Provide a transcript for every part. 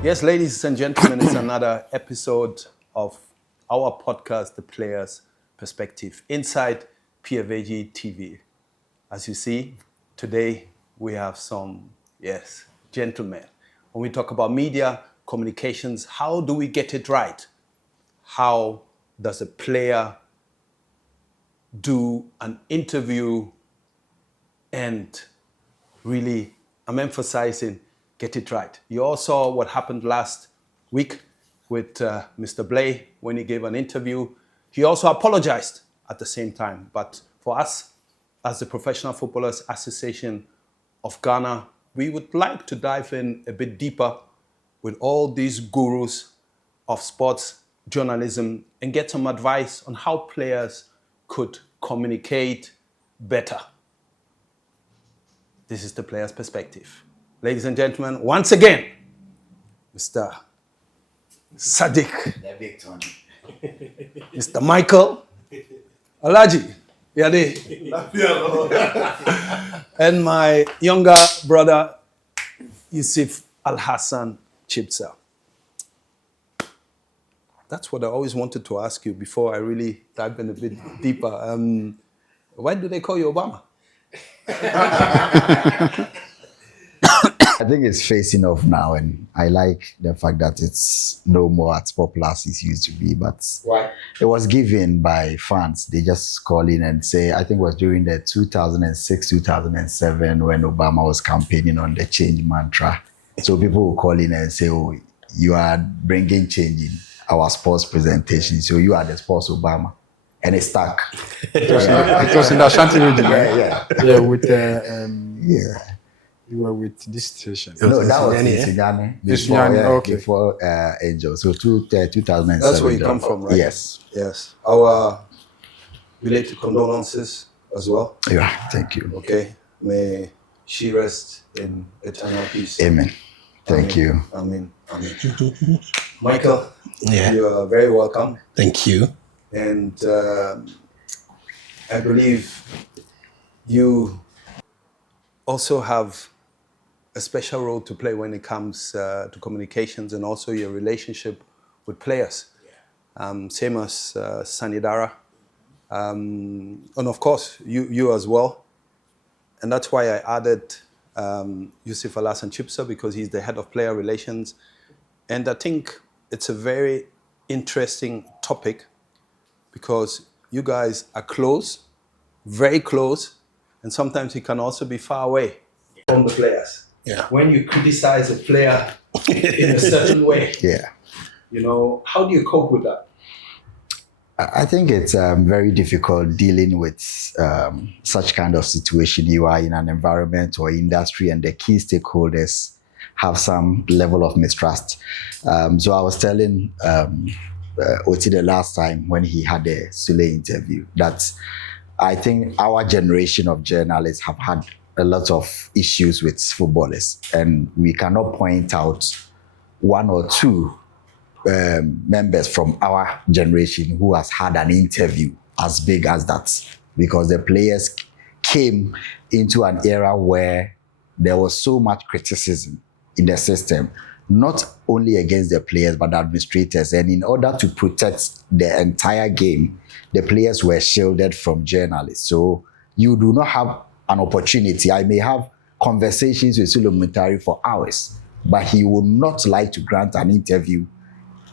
Yes, ladies and gentlemen, it's another episode of our podcast, The Player's Perspective, inside PFAG TV. As you see, today we have some, gentlemen. When we talk about media, communications, how do we get it right? How does a player do an interview and really, I'm emphasizing, get it right. You all saw what happened last week with Mr. Blay when he gave an interview. He also apologized at the same time. But for us, as the Professional Footballers Association of Ghana, we would like to dive in a bit deeper with all these gurus of sports journalism and get some advice on how players could communicate better. This is the Player's Perspective. Ladies and gentlemen, once again, Mr. Sadiq, The big Tony. Mr. Michael, Alaji, Yade, and my younger brother, Yusuf Al-Hassan Chipsa. That's what I always wanted to ask you before I really dive in a bit deeper. Why do they call you Obama? I think it's facing off now, and I like the fact that it's no more as popular as it used to be. But Why? it was given by fans. They just call in and say, I think it was during the 2006, 2007 when Obama was campaigning on the change mantra. So people will call in and say, oh, you are bringing change in our sports presentation. So you are the sports Obama. And it stuck. It was in the Ashanti region. Yeah. With Yeah. you were with this station. No, that was Sunyani, Sunyani. Sunyani, okay. Before Angel. So 2007. That's where you come from, right? Yes. Yes. Our belated condolences as well. Yeah, thank you. Okay. May she rest in eternal peace. Amen. Thank you. Amen. Michael, Yeah. you are very welcome. Thank you. And I believe you also have a special role to play when it comes to communications and also your relationship with players. Same as Sanidara. And of course, you as well. And that's why I added Yusuf Al-Hassan Chipsa, because he's the head of player relations. And I think it's a very interesting topic because you guys are close, very close, and sometimes you can also be far away from the players. Yeah. When you criticize a player in a certain way, Yeah. how do you cope with that? I think it's very difficult dealing with such kind of situation. You are in an environment or industry and the key stakeholders have some level of mistrust. So I was telling Oti the last time when he had the Sule interview that I think our generation of journalists have had a lot of issues with footballers, and we cannot point out one or two members from our generation who has had an interview as big as that, because the players came into an era where there was so much criticism in the system, not only against the players, but the administrators. And in order to protect the entire game, the players were shielded from journalists. So you do not have an opportunity. I may have conversations with Sule Muntari for hours, but he would not like to grant an interview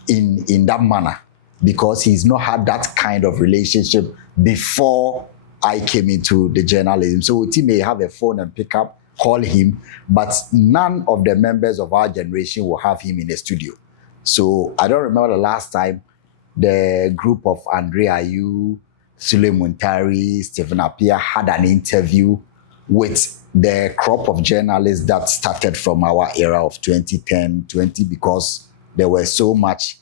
in that manner because he's not had that kind of relationship before I came into the journalism. So he may have a phone and pick up, call him, but none of the members of our generation will have him in the studio. So I don't remember the last time the group of Andre Ayew, Sule Muntari, Stephen Appiah had an interview with the crop of journalists that started from our era of 2010, 20, because there was so much,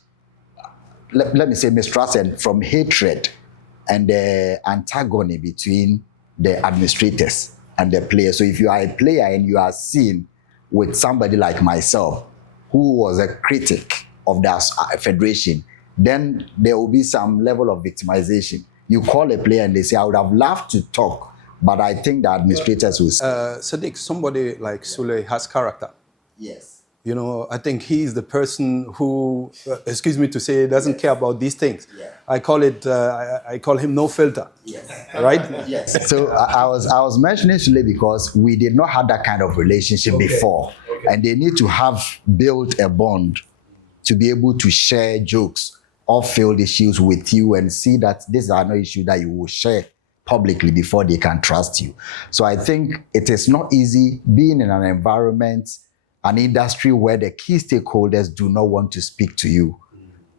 let me say, mistrust and from hatred and the antagony between the administrators and the players. So if you are a player and you are seen with somebody like myself, who was a critic of that federation, then there will be some level of victimization. You call a player and they say, I would have loved to talk, but I think the administrators will... Sadiq, somebody like Sule has character. Yes. You know, I think he's the person who, excuse me to say, doesn't care about these things. Yeah. I call him no filter. Yes. Right? Yes. So I was mentioning Sule because we did not have that kind of relationship before. Okay. And they need to have built a bond to be able to share jokes or field issues with you and see that these are no issue that you will share publicly before they can trust you. So I think it is not easy being in an environment, an industry where the key stakeholders do not want to speak to you.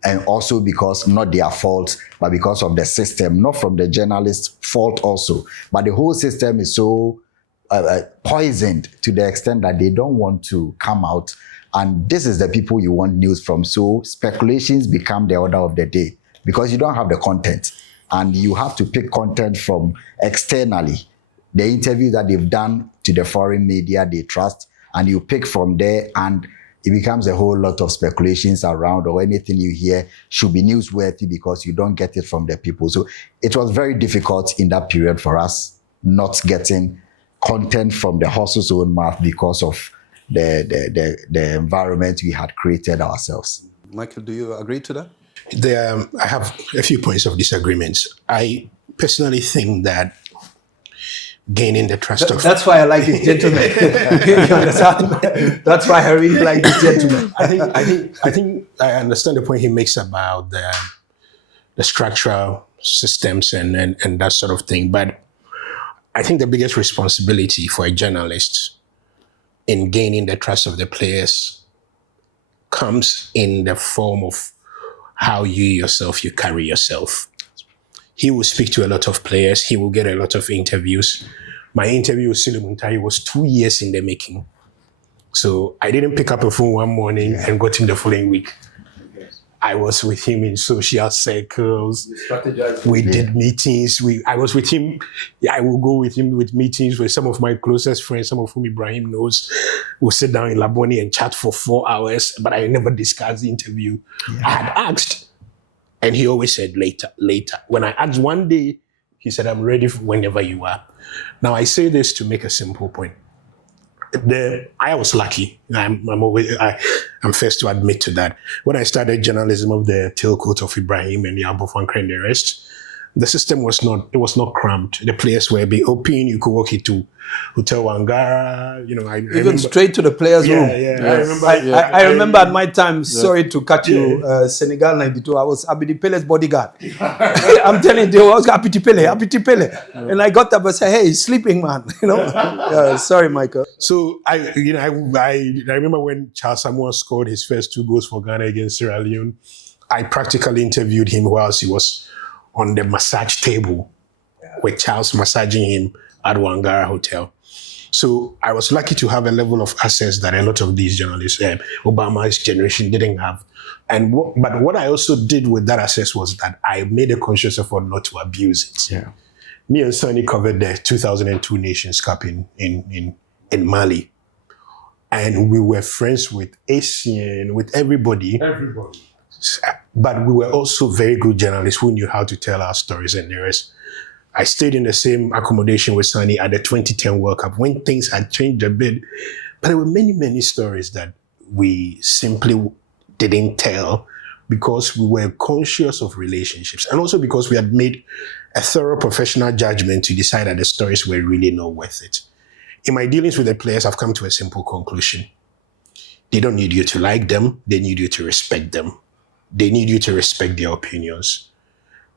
And also because not their fault, but because of the system, not from the journalist's fault also. But the whole system is so poisoned to the extent that they don't want to come out. And this is the people you want news from. So speculations become the order of the day because you don't have the content. And you have to pick content from externally. The interview that they've done to the foreign media they trust, and you pick from there, and it becomes a whole lot of speculations around, or anything you hear should be newsworthy because you don't get it from the people. So it was very difficult in that period for us not getting content from the horse's own mouth because of the environment we had created ourselves. Michael, do you agree to that? I have a few points of disagreements. I personally think that gaining the trust of... That's why I like this gentleman. You understand? That's why I really like this gentleman. I think I understand the point he makes about the structural systems and that sort of thing. But I think the biggest responsibility for a journalist in gaining the trust of the players comes in the form of how you carry yourself. He will speak to a lot of players. He will get a lot of interviews. My interview with Sule Muntari was 2 years in the making. So I didn't pick up a phone one morning and got him the following week. I was with him in social circles. We did meetings. I was with him. I will go with him with meetings with some of my closest friends, some of whom Ibrahim knows. We'll sit down in Laboni and chat for 4 hours, but I never discussed the interview. I had asked, and he always said later. When I asked one day, he said, I'm ready for whenever you are. Now, I say this to make a simple point. I was lucky. I'm first to admit to that. When I started journalism of the tailcoat of Ibrahim and the Abofan and the rest, the system was not cramped. The players were be open. You could walk into Hotel Wangara. I Even remember, straight to the players' room. I remember at my time. Sorry to cut you. Senegal '92. I was Abidi Pele's bodyguard. I'm telling you, I was Abidi Pele, and I got up and said, "Hey, he's sleeping, man." Sorry, Michael. So I remember when Charles Samuel scored his first 2 goals for Ghana against Sierra Leone. I practically interviewed him whilst he was on the massage table with Charles massaging him at Wangara Hotel. So I was lucky to have a level of access that a lot of these journalists, Obama's generation, didn't have. But what I also did with that access was that I made a conscious effort not to abuse it. Yeah. Me and Sonny covered the 2002 Nations Cup in Mali. And we were friends with Asian, with everybody. But we were also very good journalists who knew how to tell our stories and the rest. I stayed in the same accommodation with Sonny at the 2010 World Cup when things had changed a bit. But there were many, many stories that we simply didn't tell because we were conscious of relationships and also because we had made a thorough professional judgment to decide that the stories were really not worth it. In my dealings with the players, I've come to a simple conclusion. They don't need you to like them. They need you to respect them. They need you to respect their opinions.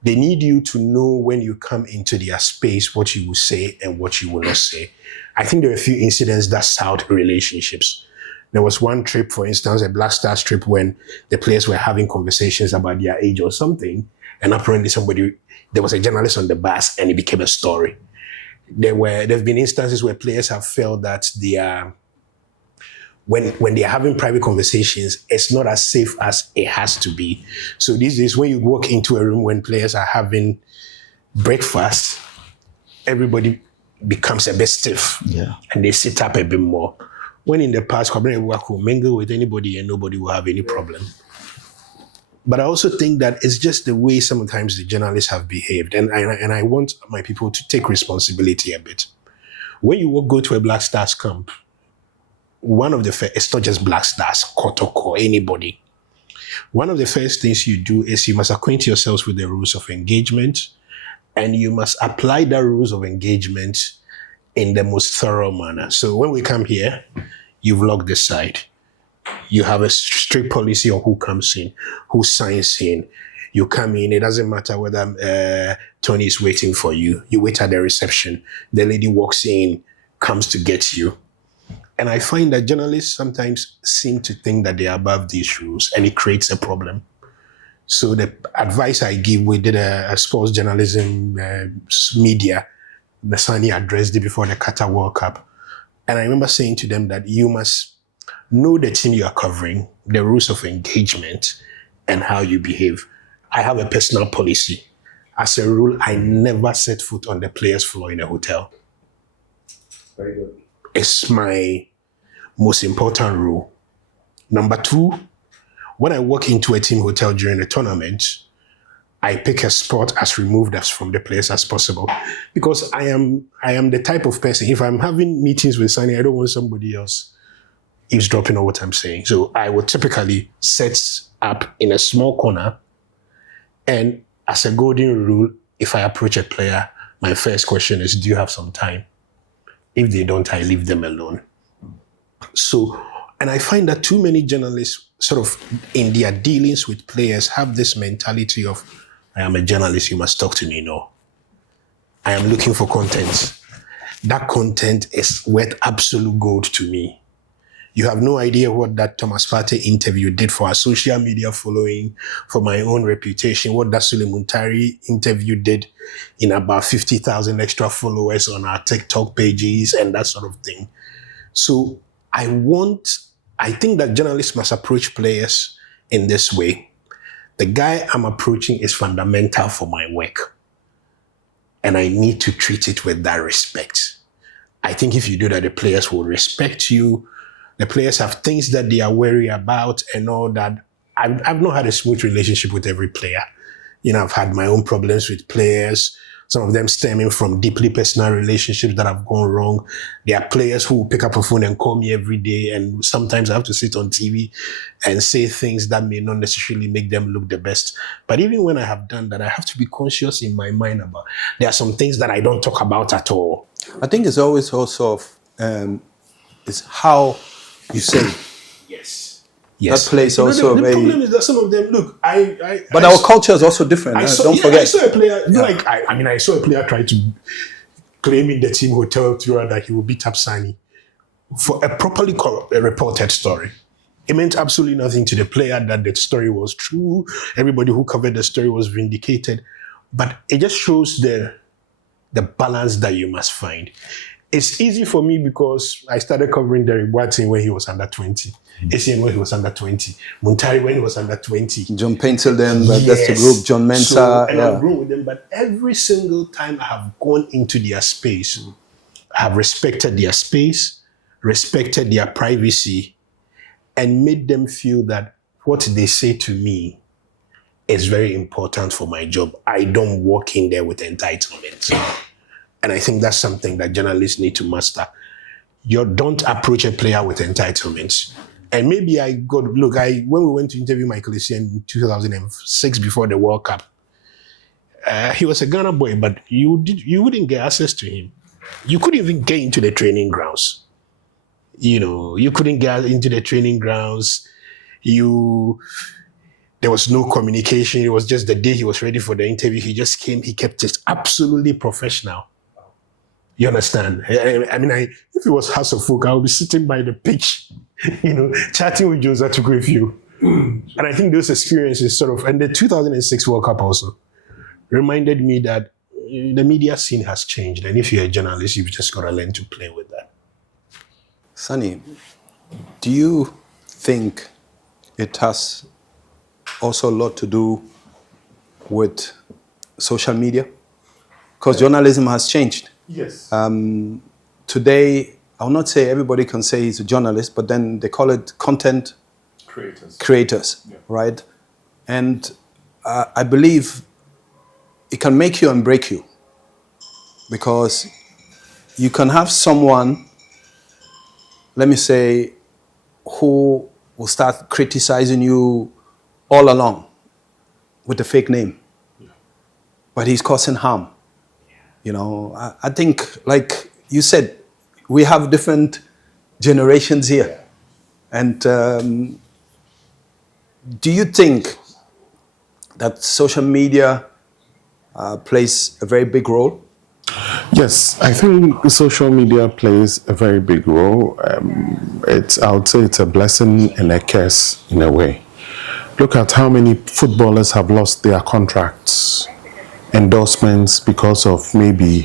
They need you to know when you come into their space what you will say and what you will not say. I think there were a few incidents that soured relationships. There was one trip, for instance, a Black Stars trip, when the players were having conversations about their age or something, and apparently there was a journalist on the bus and it became a story. There have been instances where players have felt that they are, when they are having private conversations, it's not as safe as it has to be. So these days, when you walk into a room when players are having breakfast, everybody becomes a bit stiff, and they sit up a bit more. When in the past, Kwabena could mingle with anybody and nobody will have any problem. But I also think that it's just the way sometimes the journalists have behaved, and I want my people to take responsibility a bit. When you go to a Black Stars camp, one of the first, it's not just Black Stars, Kotoko, anybody. One of the first things you do is you must acquaint yourselves with the rules of engagement, and you must apply the rules of engagement in the most thorough manner. So when we come here, you've logged this side. You have a strict policy on who comes in, who signs in. You come in, it doesn't matter whether Tony is waiting for you. You wait at the reception. The lady walks in, comes to get you. And I find that journalists sometimes seem to think that they are above these rules, and it creates a problem. So the advice I give, we did a sports journalism media, the Sunny addressed it before the Qatar World Cup. And I remember saying to them that you must know the team you are covering, the rules of engagement, and how you behave. I have a personal policy. As a rule, I never set foot on the players' floor in a hotel. Very good. It's my most important rule. Number two, when I walk into a team hotel during a tournament, I pick a spot as removed as from the players as possible, because I am the type of person, if I'm having meetings with Sunny, I don't want somebody else eavesdropping on what I'm saying. So I would typically set up in a small corner, and as a golden rule, if I approach a player, my first question is, do you have some time? If they don't, I leave them alone. So, and I find that too many journalists sort of in their dealings with players have this mentality of, I am a journalist, you must talk to me. No. I am looking for content. That content is worth absolute gold to me. You have no idea what that Thomas Partey interview did for our social media following, for my own reputation, what that Sule Muntari interview did in about 50,000 extra followers on our TikTok pages and that sort of thing. So I think that journalists must approach players in this way. The guy I'm approaching is fundamental for my work, and I need to treat it with that respect. I think if you do that, the players will respect you. The players have things that they are wary about and all that. I've not had a smooth relationship with every player. You know, I've had my own problems with players, some of them stemming from deeply personal relationships that have gone wrong. There are players who will pick up a phone and call me every day, and sometimes I have to sit on TV and say things that may not necessarily make them look the best. But even when I have done that, I have to be conscious in my mind about, there are some things that I don't talk about at all. I think it's always also it's how you say it. Yes. That plays also the very... problem is that some of them, look, But our culture is also different. Don't forget. I saw a player, I saw a player try to claim in the team hotel throughout that he will beat up Sani for a properly reported story. It meant absolutely nothing to the player that the story was true. Everybody who covered the story was vindicated. But it just shows the balance that you must find. It's easy for me because I started covering Derek Boateng when he was under 20. ACN when he was under 20. Muntari when he was under 20. John Painted them, but that's the group. John Mensah. So, and I've grown with them, but every single time I have gone into their space, I have respected their space, respected their privacy, and made them feel that what they say to me is very important for my job. I don't walk in there with entitlement. And I think that's something that journalists need to master. You don't approach a player with entitlements. And maybe when we went to interview Michael Essien in 2006 before the World Cup, he was a Ghana boy, but you wouldn't get access to him. You couldn't even get into the training grounds. You couldn't get into the training grounds. There was no communication. It was just the day he was ready for the interview. He just came. He kept it absolutely professional. You understand? I mean, if it was House of Folk, I would be sitting by the pitch, chatting with Jose to Greview. And I think those experiences sort of, and the 2006 World Cup also reminded me that the media scene has changed. And if you're a journalist, you've just got to learn to play with that. Sunny, do you think it has also a lot to do with social media? Because journalism has changed. Yes. Today, I'll not say everybody can say he's a journalist, but then they call it content creators, yeah. Right? And I believe it can make you and break you, because you can have someone let me say, who will start criticizing you all along with a fake name, but he's causing harm. You know, I think, like you said, we have different generations here. And do you think that social media plays a very big role? Yes, I think social media plays a very big role. I would say it's a blessing and a curse in a way. Look at how many footballers have lost their contracts, endorsements because of maybe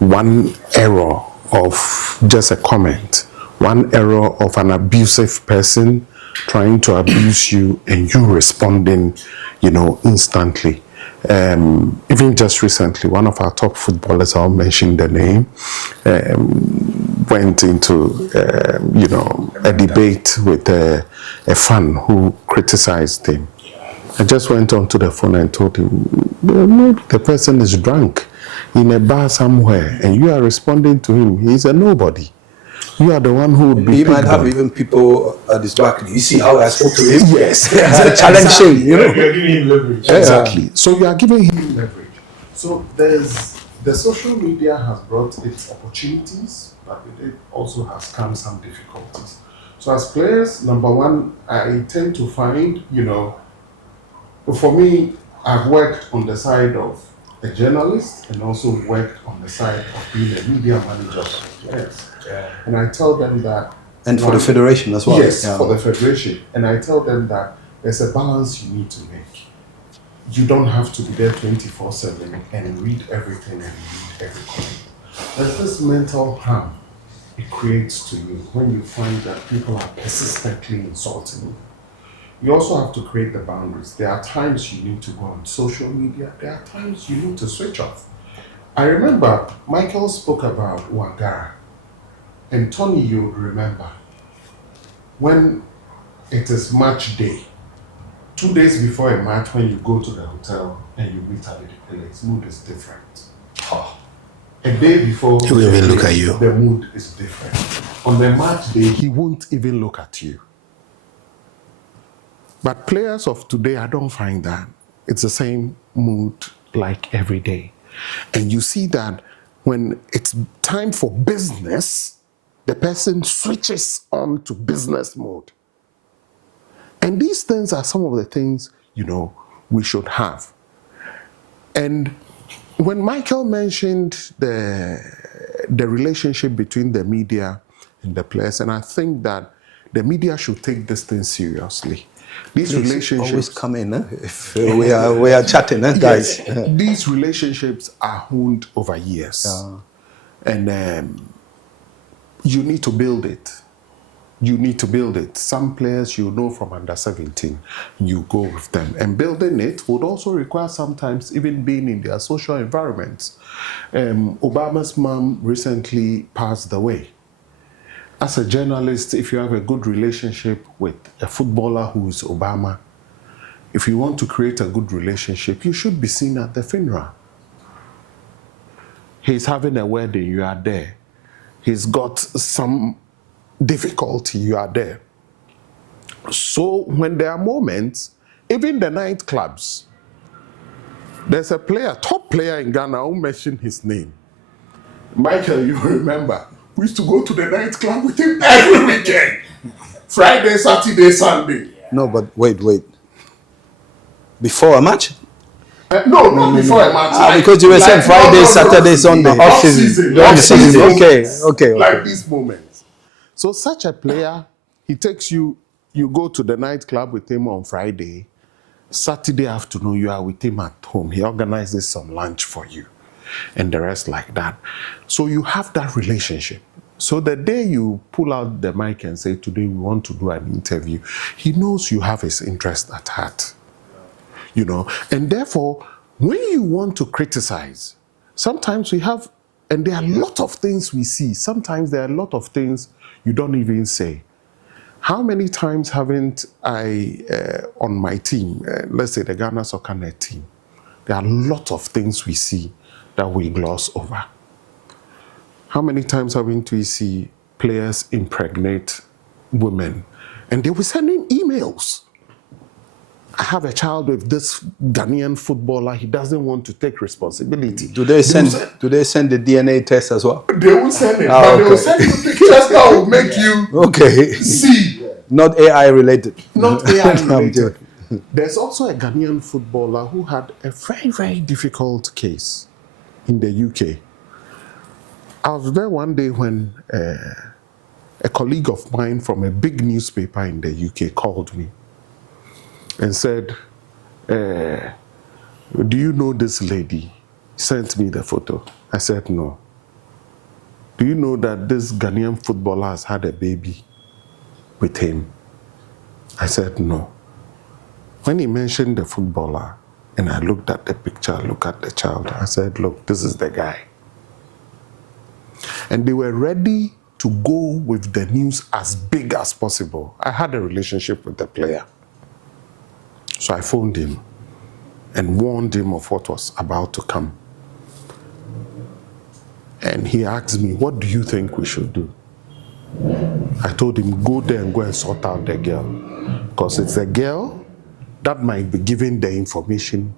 one error of just a comment, one error of an abusive person trying to abuse you and you responding, instantly. Even just recently, one of our top footballers, I'll mention the name, went into, a debate with a fan who criticized him. I just went onto the phone and told him, maybe the person is drunk in a bar somewhere and you are responding to him. He's a nobody. You are the one who would be. He might have even people at his back. You see how I spoke to him? Yes. It's a challenging, You're giving him leverage. Exactly. So you are giving him leverage. So the social media has brought its opportunities, but it also has come some difficulties. So as players, number one, I tend to find, for me, I've worked on the side of a journalist and also worked on the side of being a media manager for players. And I tell them that. And for the federation as well. Yes, for the federation. And I tell them that there's a balance you need to make. You don't have to be there 24/7 and read everything and read every comment. There's this mental harm it creates to you when you find that people are persistently insulting you. You also have to create the boundaries. There are times you need to go on social media. There are times you need to switch off. I remember Michael spoke about Wangara. And Tony, you remember, when it is match day, 2 days before a match, when you go to the hotel and you meet Ali, his mood is different. A day before, He will even look at you. The mood is different. On the match day, he won't even look at you. But players of today, I don't find that. It's the same mood like every day. And you see that when it's time for business, the person switches on to business mode. And these things are some of the things, we should have. And when Michael mentioned the relationship between the media and the players, and I think that the media should take this thing seriously. These relationships always come in, if we are chatting, guys. Yes, these relationships are honed over years. And you need to build it. You need to build it. Some players from under 17, you go with them. And building it would also require sometimes even being in their social environments. Obama's mom recently passed away. As a journalist, if you have a good relationship with a footballer who is Obama, if you want to create a good relationship, you should be seen at the funeral. He's having a wedding, you are there. He's got some difficulty, you are there. So when there are moments, even the nightclubs, there's a top player in Ghana who mentioned his name. Michael, you remember, we used to go to the nightclub with him every weekend. Friday, Saturday, Sunday. No, but wait. Before a match? No, not before a match. Because you were saying Friday, Saturday, Sunday. Off season. Okay. Like these moments. So such a player, he takes you go to the nightclub with him on Friday. Saturday afternoon, you are with him at home. He organizes some lunch for you and the rest like that. So you have that relationship. So the day you pull out the mic and say, today we want to do an interview, he knows you have his interest at heart. And therefore, when you want to criticize, sometimes we have, and there are a lot of things we see. Sometimes there are a lot of things you don't even say. How many times haven't I, on my team, let's say the Ghana Soccer Net team, there are a lot of things we see that we gloss over. How many times haven't we see players impregnate women, and they were sending emails. I have a child with this Ghanaian footballer. He doesn't want to take responsibility. Do they send the DNA test as well? They will send it, Ah, but they will okay. send you pictures that will make you Okay. see. Not AI related. Not AI I'm related. joking. There's also a Ghanaian footballer who had a very, very difficult case in the UK. I was there one day when a colleague of mine from a big newspaper in the UK called me and said, do you know this lady? Sent me the photo. I said, no. Do you know that this Ghanaian footballer has had a baby with him? I said, no. When he mentioned the footballer, and I looked at the picture, looked at the child, I said, look, this is the guy. And they were ready to go with the news as big as possible. I had a relationship with the player. So I phoned him and warned him of what was about to come. And he asked me, what do you think we should do? I told him, go there and go and sort out the girl. Because it's a girl that might be giving the information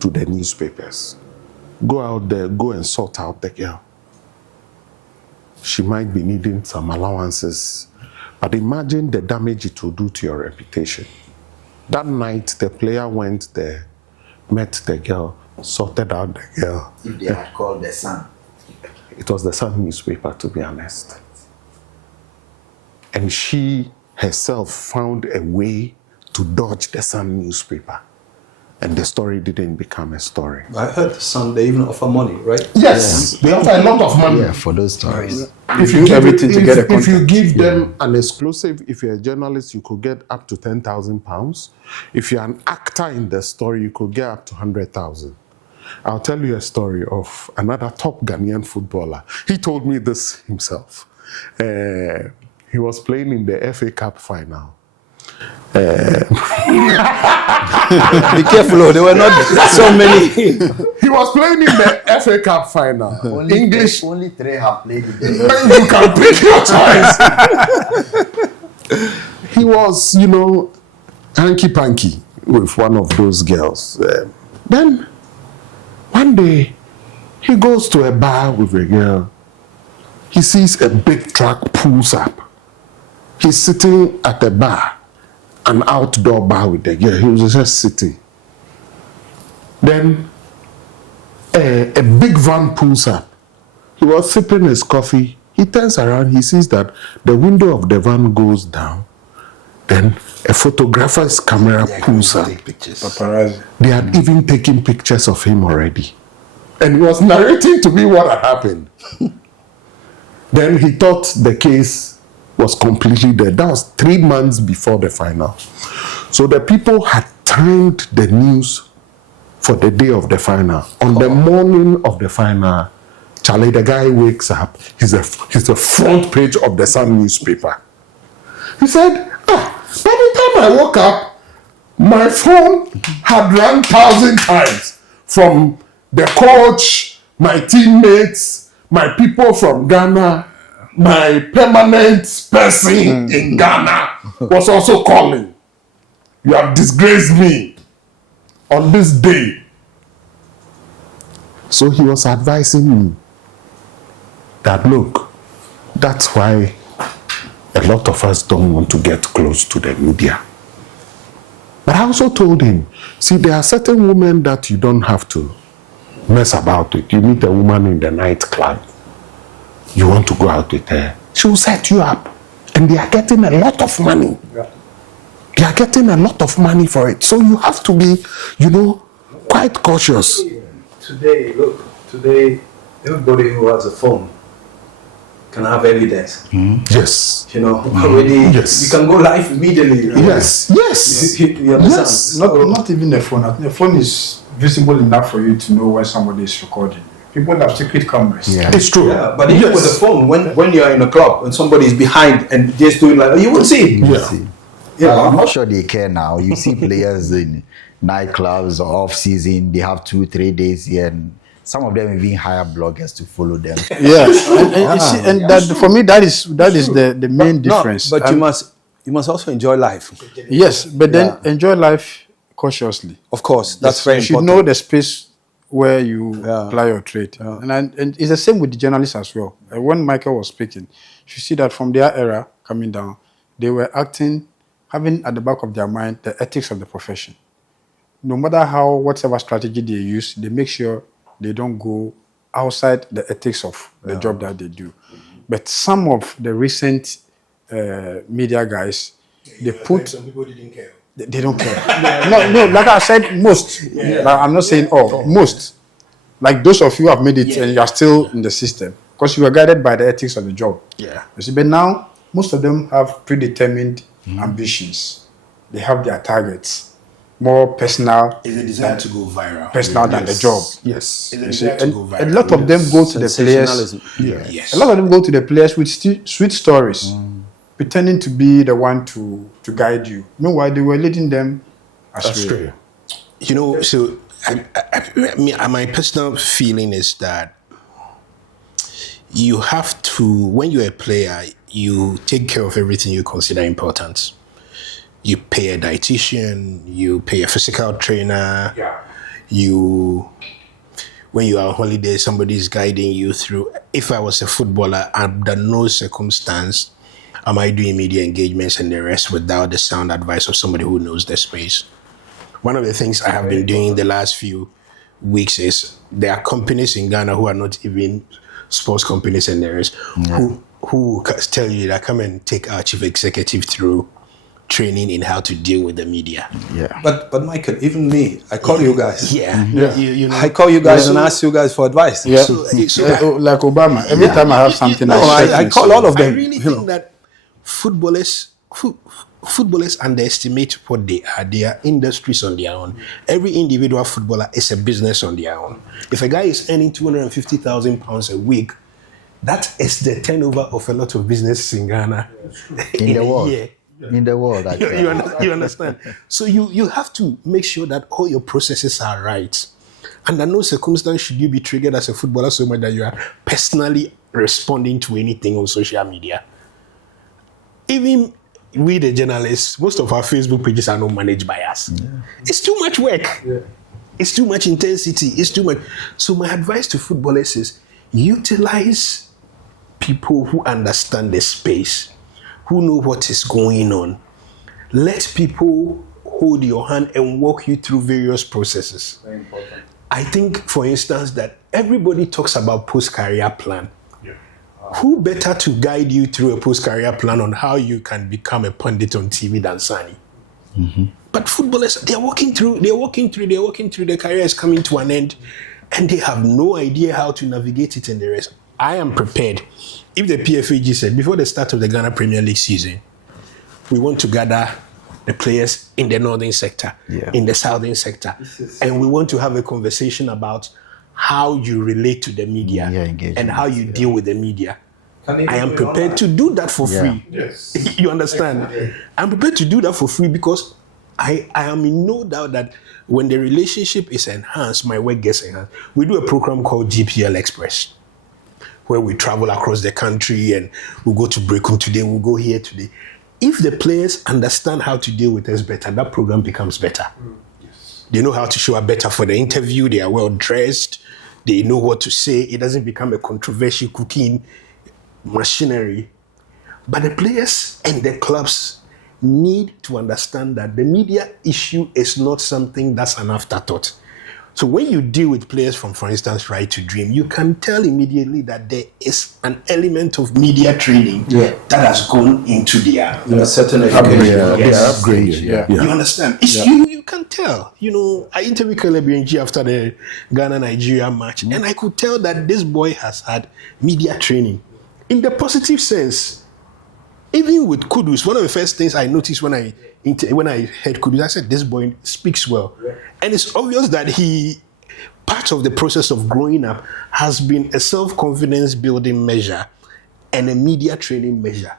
to the newspapers. Go out there, go and sort out the girl. She might be needing some allowances, but imagine the damage it will do to your reputation. That night, the player went there, met the girl, sorted out the girl. If they had called the Sun. It was the Sun newspaper, to be honest. And she herself found a way to dodge the Sun newspaper. And the story didn't become a story. I heard the Sun, they even offer money, right? Yes, they offer a lot of money. Yeah, for those stories. If you Do give everything to get a if you contact. give them an exclusive, if you're a journalist, you could get up to £10,000. If you're an actor in the story, you could get up to 100,000. I'll tell you a story of another top Ghanaian footballer. He told me this himself. He was playing in the FA Cup final. Be careful, there were not so many. He was playing in the FA Cup final. English. Only 3 have played it. You can pick your choice. He was, hanky-panky with one of those girls. Then, one day, he goes to a bar with a girl. He sees a big truck pulls up. He's sitting at a bar, an outdoor bar with the girl. He was just sitting. Then, a big van pulls up. He was sipping his coffee. He turns around. He sees that the window of the van goes down. Then a photographer's camera pulls up. Paparazzi. They had even taken pictures of him already. And he was narrating to me what had happened. Then he thought the case was completely dead. That was 3 months before the final. So the people had timed the news for the day of the final. On the morning of the final, Charlie, the guy wakes up. He's the front page of the Sun newspaper. He said, by the time I woke up, my phone had run 1,000 times from the coach, my teammates, my people from Ghana, my permanent person in Ghana was also calling. You have disgraced me on this day. So he was advising me that, look, that's why a lot of us don't want to get close to the media. But I also told him, see, there are certain women that you don't have to mess about with. You meet a woman in the nightclub. You want to go out with her. She will set you up. And they are getting a lot of money. Yeah. They are getting a lot of money for it. So you have to be, quite cautious. Today, everybody who has a phone can have evidence. Yes. Already, yes. You can go live immediately. Yes, yes. You understand? Yes. Not even the phone. I think the phone is visible enough for you to know when somebody is recording. People have secret cameras. Yeah. It's true. Yeah, but even with the phone, when you're in a club and somebody is behind and just doing you won't see it. Yeah. Yeah, I'm not sure they care now. You see players in nightclubs or off season, they have 2-3 days here and Some of them even hire bloggers to follow them. Yes, and you see, and that for me that is the main difference. No, but you must also enjoy life. Yes, but then enjoy life cautiously. Of course, that's very You should important. know the space where you apply your trade, and it's the same with the journalists as well. When Michael was speaking, you see that from their era coming down, they were having at the back of their mind the ethics of the profession. No matter whatever strategy they use, they make sure they don't go outside the ethics of the job that they do. But some of the recent media guys, Some people didn't care. they don't care. No, like I said, most. Like, I'm not saying all, most. Like those of you who have made it and you are still in the system because you are guided by the ethics of the job. Yeah. You see, but now most of them have predetermined ambitions. They have their targets. More personal. Is a desire to go viral. Personal than the job. Yes. You see, and a lot of them go to the players. Sensationalism. Yes. A lot of them go to the players with sweet stories, pretending to be the one to guide you. Meanwhile, they were leading them astray. You know, so my personal feeling is that you have to, when you're a player, you take care of everything you consider important. You pay a dietitian, you pay a physical trainer, when you are on holiday, somebody is guiding you through. If I was a footballer, under no circumstance am I doing media engagements and the rest without the sound advice of somebody who knows the space. One of the things I have been doing the last few weeks is there are companies in Ghana who are not even sports companies and there is who tell you that come and take our chief executive through training in how to deal with the media. Yeah. But Michael, even me, I call you guys. You know, I call you guys and ask you guys for advice. Yeah. So Like Obama. Every time I have something, I call all of them. I really think that footballers underestimate what they are. They are industries on their own. Every individual footballer is a business on their own. If a guy is earning £250,000 a week, that is the turnover of a lot of businesses in Ghana In the world. year. In the world, actually. You understand? So you have to make sure that all your processes are right. Under no circumstance should you be triggered as a footballer so much that you are personally responding to anything on social media. Even we, the journalists, most of our Facebook pages are not managed by us. It's too much work. It's too much intensity. It's too much. So my advice to footballers is utilize people who understand the space, who know what is going on. Let people hold your hand and walk you through various processes. Very important. I think, for instance, that everybody talks about post-career plan. Who better to guide you through a post-career plan on how you can become a pundit on TV than Sani? But footballers, they're walking through, their career is coming to an end, and they have no idea how to navigate it and the rest. I am prepared. If the PFAG said, before the start of the Ghana Premier League season, we want to gather the players in the northern sector, in the southern sector, and we want to have a conversation about how you relate to the media and how you deal with the media. I am prepared to do that for free. Yes. You understand? I'm prepared to do that for free because I am in no doubt that when the relationship is enhanced, my work gets enhanced. We do a program called GPL Express, where we travel across the country and we'll go to Brekum today, we'll go here today. If the players understand how to deal with us better, that program becomes better. They know how to show up better for the interview, they are well dressed, they know what to say, it doesn't become a controversial cooking machinery. But the players and the clubs need to understand that the media issue is not something that's an afterthought. So when you deal with players from, for instance, Right to Dream, you can tell immediately that there is an element of media training that has gone into their certain education. Upgrade. You understand? You can tell. You know, I interviewed Caleb Yenji after the Ghana-Nigeria match, and I could tell that this boy has had media training in the positive sense. Even with Kudus, one of the first things I noticed when I heard Kudus, I said, this boy speaks well. And it's obvious that part of the process of growing up has been a self-confidence building measure and a media training measure.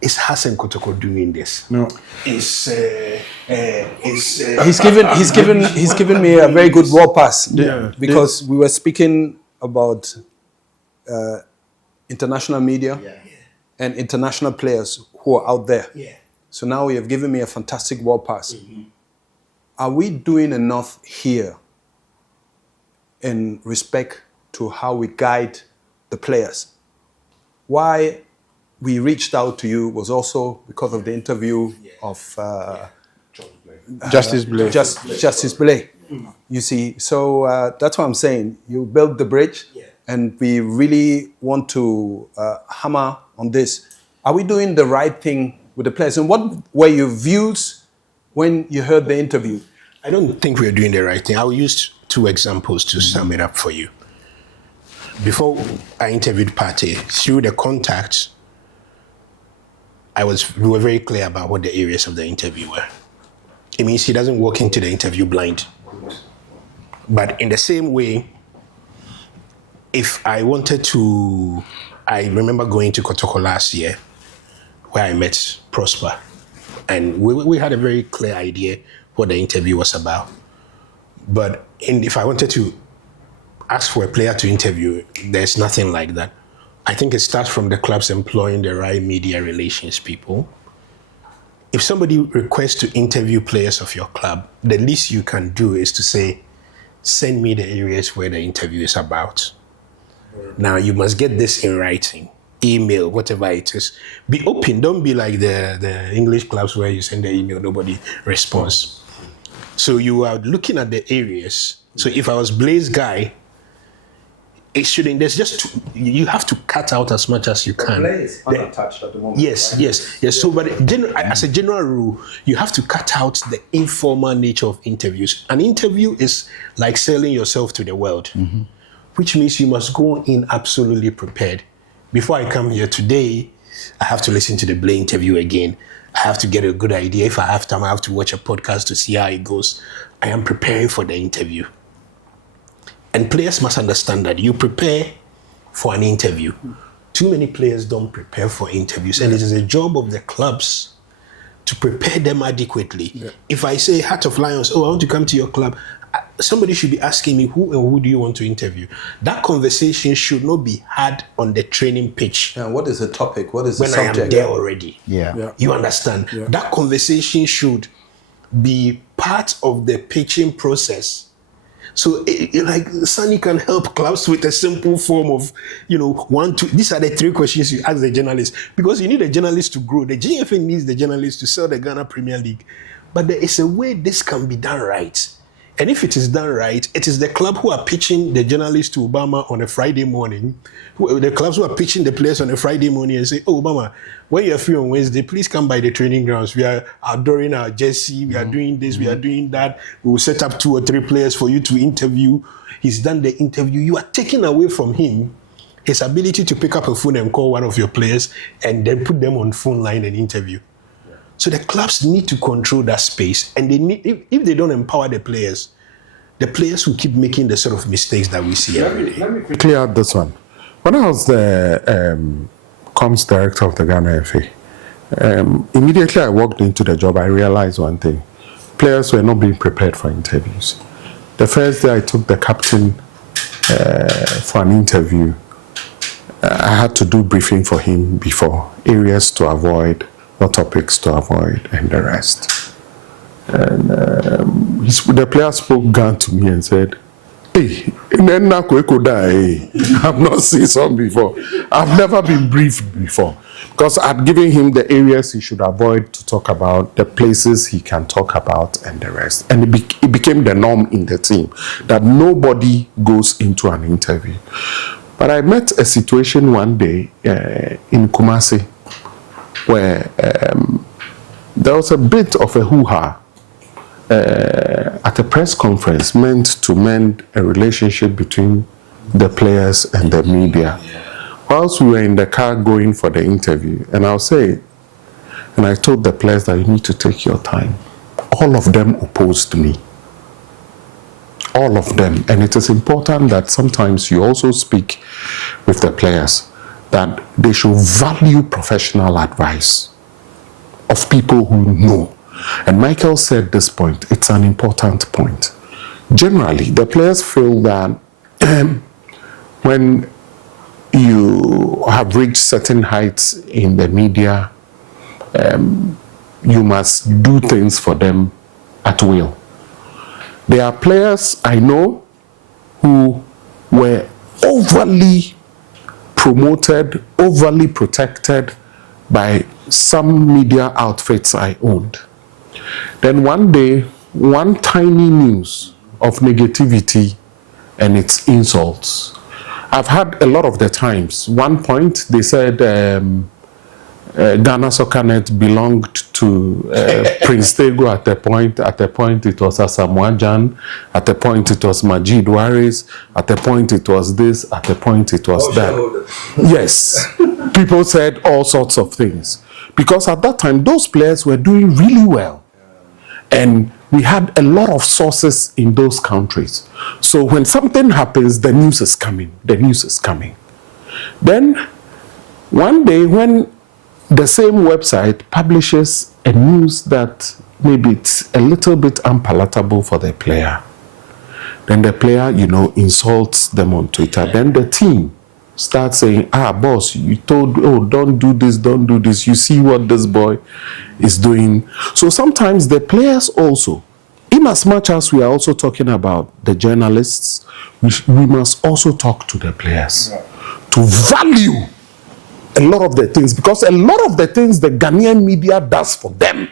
is Hassan Kotoko doing this? No. He's given me a very good war pass. Yeah. Because we were speaking about international media and international players who are out there. Yeah. So now you have given me a fantastic war pass. Are we doing enough here in respect to how we guide the players? Why we reached out to you was also because of the interview of Justice Blay. Justice Blay. You see, so that's what I'm saying. You build the bridge, and we really want to hammer on this. Are we doing the right thing with the players? And what were your views when you heard the interview? I don't think we're doing the right thing. I'll use 2 examples to sum it up for you. Before I interviewed Partey, through the contacts, we were very clear about what the areas of the interview were. It means he doesn't walk into the interview blind. But in the same way, if I wanted to, I remember going to Kotoko last year, where I met Prosper, and we had a very clear idea what the interview was about. But if I wanted to ask for a player to interview, there's nothing like that. I think it starts from the clubs employing the right media relations people. If somebody requests to interview players of your club, the least you can do is to say, send me the areas where the interview is about. Now, you must get this in writing, email, whatever it is. Be open. Don't be like the English clubs where you send the email, nobody responds. So you are looking at the areas. So if I was Blay's guy, it shouldn't, you have to cut out as much as you can. Blay is unattached at the moment. Yes, right? yes. So, but as a general rule, you have to cut out the informal nature of interviews. An interview is like selling yourself to the world, which means you must go in absolutely prepared. Before I come here today, I have to listen to the Blay interview again. I have to get a good idea. If I have time, I have to watch a podcast to see how it goes. I am preparing for the interview. And players must understand that you prepare for an interview. Too many players don't prepare for interviews, and it is a job of the clubs to prepare them adequately. Yeah. If I say Heart of Lions, I want to come to your club, somebody should be asking me who do you want to interview. That conversation should not be had on the training pitch. Yeah, what is the topic? What is the when subject? I am there already. Yeah. You understand? Yeah. That conversation should be part of the pitching process. So, like, Sunny can help clubs with a simple form of, 1, 2. These are the 3 questions you ask the journalist, because you need a journalist to grow. The GFA needs the journalist to sell the Ghana Premier League. But there is a way this can be done right. And if it is done right, it is the club who are pitching the journalist to Obama on a Friday morning, the clubs who are pitching the players on a Friday morning and say, Obama, when you're free on Wednesday, please come by the training grounds. We are outdooring our jersey. We are doing this. We are doing that. We will set up 2 or 3 players for you to interview. He's done the interview. You are taking away from him his ability to pick up a phone and call one of your players and then put them on phone line and interview. So the clubs need to control that space, and they need, if they don't empower the players will keep making the sort of mistakes that we see every day. Let me clear out this one. When I was the comms director of the Ghana FA, immediately I walked into the job, I realized one thing. Players were not being prepared for interviews. The first day I took the captain for an interview, I had to do briefing for him before, areas to avoid, what topics to avoid, and the rest. And the player spoke Ghana to me and said, hey, I've not seen some before. I've never been briefed before. Because I'd given him the areas he should avoid to talk about, the places he can talk about, and the rest. And it became the norm in the team that nobody goes into an interview. But I met a situation one day in Kumasi where there was a bit of a hoo-ha at a press conference meant to mend a relationship between the players and the media. Whilst we were in the car going for the interview, and I'll say, and I told the players that you need to take your time. All of them opposed me. All of them. And it is important that sometimes you also speak with the players. that they should value professional advice of people who know. And Michael said this point, it's an important point. Generally, the players feel that when you have reached certain heights in the media, you must do things for them at will. There are players I know who were overly promoted, overly protected by some media outfits I owned. Then one day, one tiny news of negativity and its insults. I've had a lot of the times. One point they said Ghana SoccerNet belonged to Prince Tego at the point. At the point it was Asamoah Gyan. At the point it was Majid Waris. At the point it was this. At the point it was that. Yes. People said all sorts of things. Because at that time, those players were doing really well. And we had a lot of sources in those countries. So when something happens, the news is coming. The news is coming. Then one day when the same website publishes a news that maybe it's a little bit unpalatable for the player, then the player, insults them on Twitter. Then the team starts saying, boss, you told, don't do this, don't do this. You see what this boy is doing. So sometimes the players also, in as much as we are also talking about the journalists, we must also talk to the players to value a lot of the things, because a lot of the things the Ghanaian media does for them,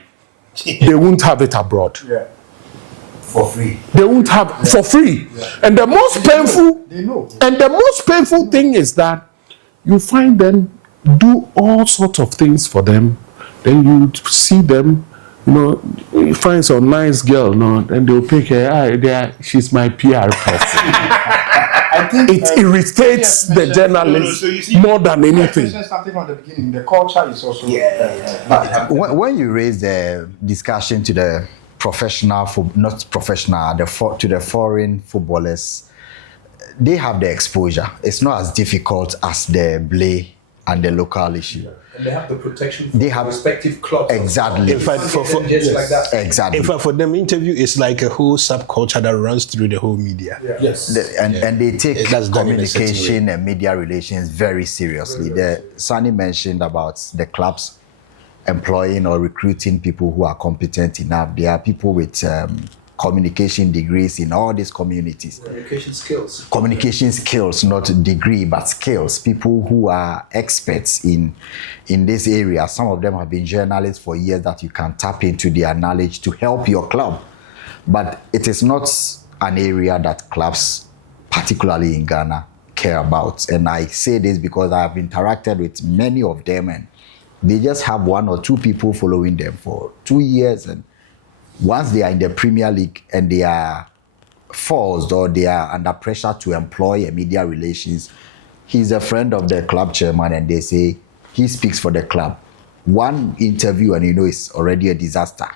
they won't have it abroad. For free. They won't have for free. And the most painful, and the most painful thing is that you find them do all sorts of things for them. Then you see them, you find some nice girl, and they'll pick her, she's my PR person. I think it irritates the journalist more than anything. Something from the beginning. The culture is also. When you raise the discussion to the professional, not professional, to the foreign footballers, they have the exposure. It's not as difficult as the Blay and the local issue. And they have the protection they have respective clubs. Exactly. In fact, like that. Exactly. In fact, for them, interview is like a whole subculture that runs through the whole media. Yes. And they take That's done in a certain communication and media relations very seriously. Sunny mentioned about the clubs employing or recruiting people who are competent enough. There are people with communication degrees in all these communities. Communication skills, not degree, but skills. People who are experts in this area. Some of them have been journalists for years that you can tap into their knowledge to help your club. But it is not an area that clubs, particularly in Ghana, care about. And I say this because I have interacted with many of them, and they just have one or two people following them for 2 years, and once they are in the Premier League and they are forced or they are under pressure to employ a media relations, he's a friend of the club chairman and they say he speaks for the club. One interview and it's already a disaster.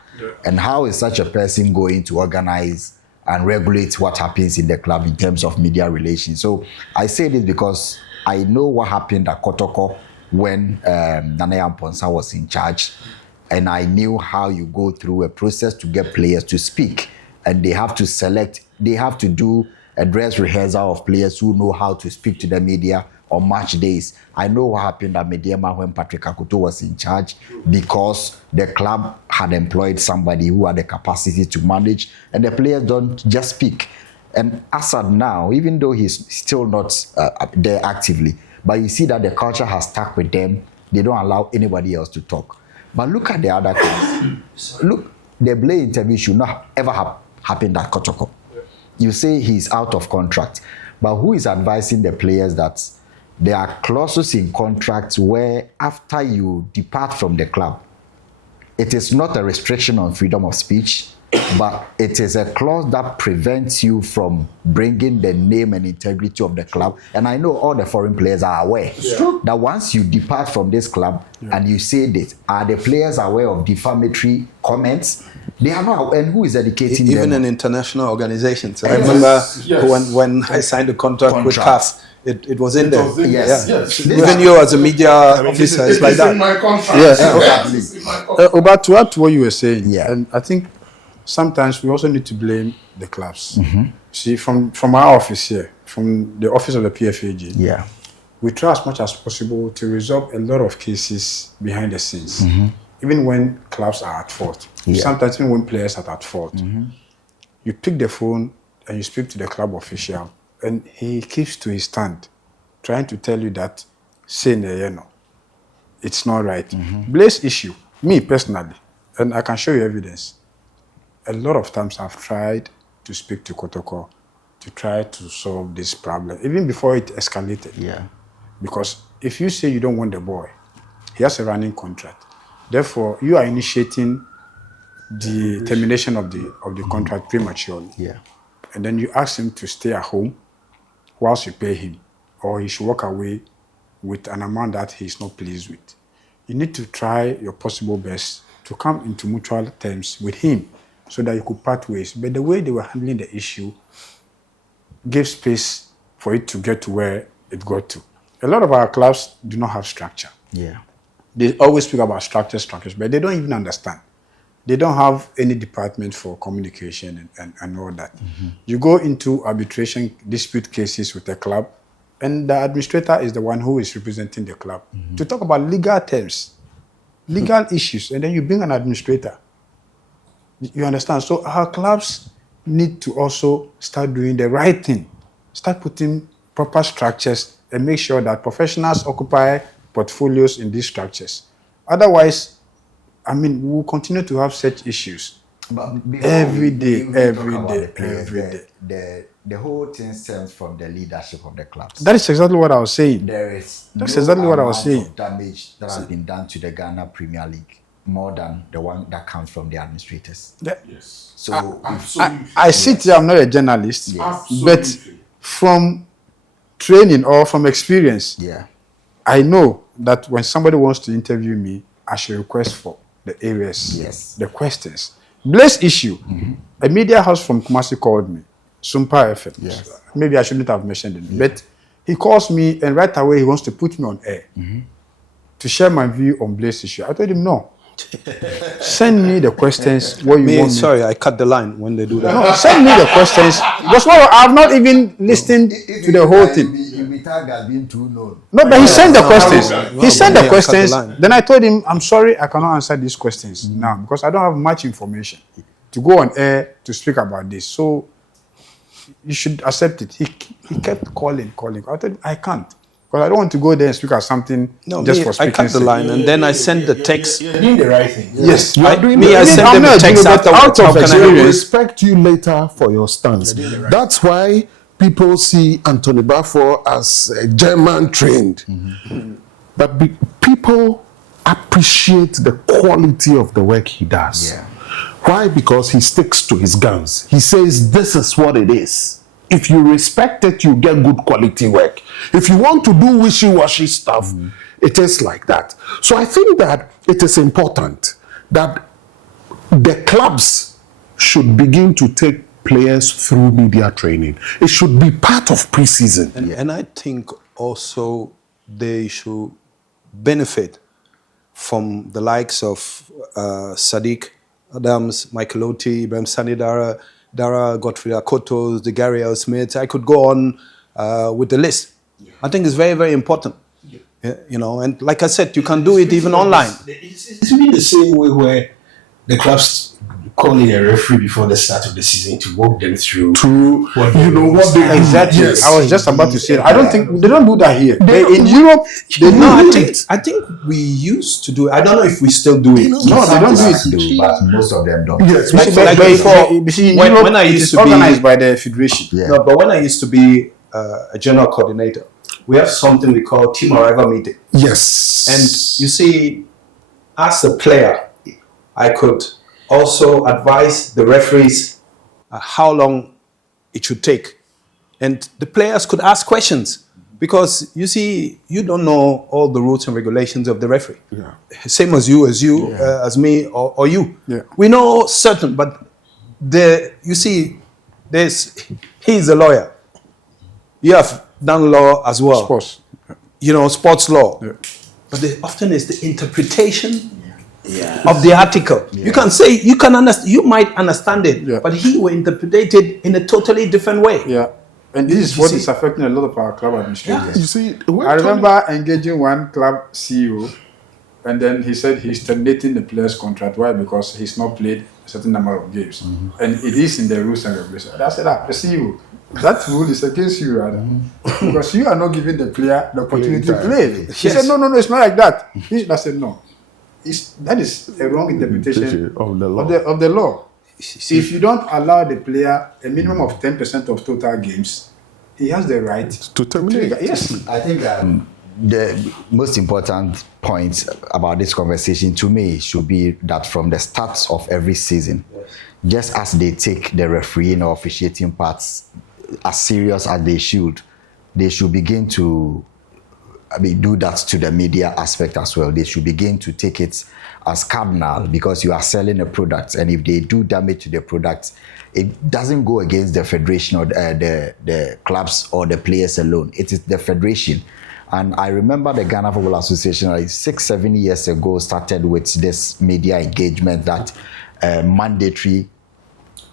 And how is such a person going to organize and regulate what happens in the club in terms of media relations? So I say this because I know what happened at Kotoko when Nana Amponsa was in charge. And I knew how you go through a process to get players to speak. And they have to select, they have to do a dress rehearsal of players who know how to speak to the media on match days. I know what happened at Mediema when Patrick Akoto was in charge, because the club had employed somebody who had the capacity to manage, and the players don't just speak. And Assad now, even though he's still not there actively, but you see that the culture has stuck with them. They don't allow anybody else to talk. But look at the other clubs. Look, the Blay interview should not ever have happened at Kotoko. You say he's out of contract, but who is advising the players that there are clauses in contracts where after you depart from the club, it is not a restriction on freedom of speech, but it is a clause that prevents you from bringing the name and integrity of the club. And I know all the foreign players are aware that once you depart from this club and you say this, are the players aware of defamatory comments? They are not. And who is educating them? Even in international organizations. I remember when I signed a contract with CAF, it was in there. Yes. Yes. Even you as a media officer, it's like in that. my contract. Yeah. It's in my contract. But to add to what you were saying, Yeah. and I think sometimes we also need to blame the clubs. See, from our office here, from the office of the PFAG, Yeah. we try as much as possible to resolve a lot of cases behind the scenes, even when clubs are at fault. Yeah. Sometimes even when players are at fault. You pick the phone and you speak to the club official, and he keeps to his stand, trying to tell you that, say, no, it's not right. Blay's issue, me personally, and I can show you evidence. A lot of times I've tried to speak to Kotoko to try to solve this problem, even before it escalated. Yeah. Because if you say you don't want the boy, he has a running contract. Therefore, you are initiating the termination of the contract prematurely. Yeah. And then you ask him to stay at home whilst you pay him, or he should walk away with an amount that he's not pleased with. You need to try your possible best to come into mutual terms with him so that you could part ways. But the way they were handling the issue gave space for it to get to where it got to. A lot of our clubs do not have structure. Yeah. They always speak about structures, but they don't even understand. They don't have any department for communication and all that. You go into arbitration dispute cases with a club, and the administrator is the one who is representing the club to talk about legal terms, legal issues, and then you bring an administrator. You understand? So our clubs need to also start doing the right thing, start putting proper structures and make sure that professionals occupy portfolios in these structures. Otherwise, I mean, we will continue to have such issues. But before Every day, we every talk about day, the players, every day. The whole thing stems from the leadership of the clubs. That is exactly what I was saying. There is That's no exactly what I was amount saying. of damage that has been done to the Ghana Premier League more than the one that comes from the administrators. Yes. So I sit here, I'm not a journalist, Absolutely. but from training or from experience, yeah, I know that when somebody wants to interview me, I should request for the areas, Yes. the questions. Blaze issue. A media house from Kumasi called me, Sumpa FM. Yes. Maybe I shouldn't have mentioned it, but he calls me and right away he wants to put me on air to share my view on Blaze issue. I told him no. Send me the questions what you want me. Sorry, I cut the line when they do that. No, send me the questions. Because I've not even listened to the whole thing. You'll be tagged as being too known. No, but he sent the questions. no, He sent no, the yeah, questions. cut the line. Then I told him, I'm sorry, I cannot answer these questions now because I don't have much information to go on air to speak about this. So you should accept it. He kept calling. I told him, I can't. Because I don't want to go there and speak at something No, just me, for I speaking. cut the sake. line and then I sent the text. You're doing the right thing. Yes. I I'm sent them a not text doing it, but afterwards. out How of can I I will experience. respect you later for your stance. That's why people see Anthony Baffo as German trained. But people appreciate the quality of the work he does. Yeah. Why? Because he sticks to his guns. He says, this is what it is. If you respect it, you get good quality work. If you want to do wishy-washy stuff, it is like that. So I think that it is important that the clubs should begin to take players through media training. It should be part of preseason. And I think also they should benefit from the likes of Sadiq Adams, Michael Oti, Ibrahim Sani Dara, Godfrey Akotos, the Gary L. Smith. I could go on with the list. I think it's very, very important. Yeah, you know, and like I said, you can do it even online. It's really the same way where the clubs call in a referee before the start of the season to walk them through What they Exactly. Yes. I was just about to say that. I don't think they don't do that here. In Europe, they No, do. I think we used to do it. I don't know if we still do it. No, they don't do it. Some do, but most of them don't. Yes. Like before, in when Europe, I it used is to be- organized by the federation. Yeah. No, but when I used to be a general coordinator, we have something we call team arrival meeting. Yes. And you see, as a player, I could also advise the referees how long it should take. And the players could ask questions because you see, you don't know all the rules and regulations of the referee. Yeah. Same as you, as me, or you. Yeah. We know certain, but he's a lawyer. You have done law as well. Sports. You know, sports law. Yeah. But often it's the interpretation of the article. You can say, you can understand, you might understand it, Yeah. but he will interpret it in a totally different way. Yeah. And this is what is affecting a lot of our club administrators. You see, when I Tony- remember engaging one club CEO, and then he said he's terminating the player's contract. Why? Because he's not played a certain number of games. And it is in the rules and regulations. And I said, the CEO, that rule is against you, rather. Because you are not giving the player the opportunity to play. He said, no, it's not like that. I said, no. That is a wrong interpretation of the law. Of the law. If you don't allow the player a minimum of 10% of total games, he has the right to terminate. Yes. I think the most important point about this conversation to me should be that from the start of every season, just as they take the refereeing or officiating parts as serious as they should begin to do that to the media aspect as well. They should begin to take it as cardinal because you are selling a product, and if they do damage to the product, it doesn't go against the federation or the clubs or the players alone. It is the federation. And I remember the Ghana Football Association, like 6-7 years ago, started with this media engagement that mandatory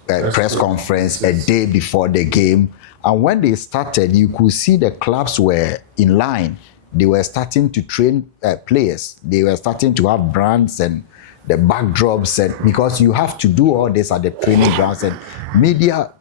press conference a day before the game. And when they started, you could see the clubs were in line. They were starting to train players. They were starting to have brands and the backdrops, and because you have to do all this at the training grounds, and media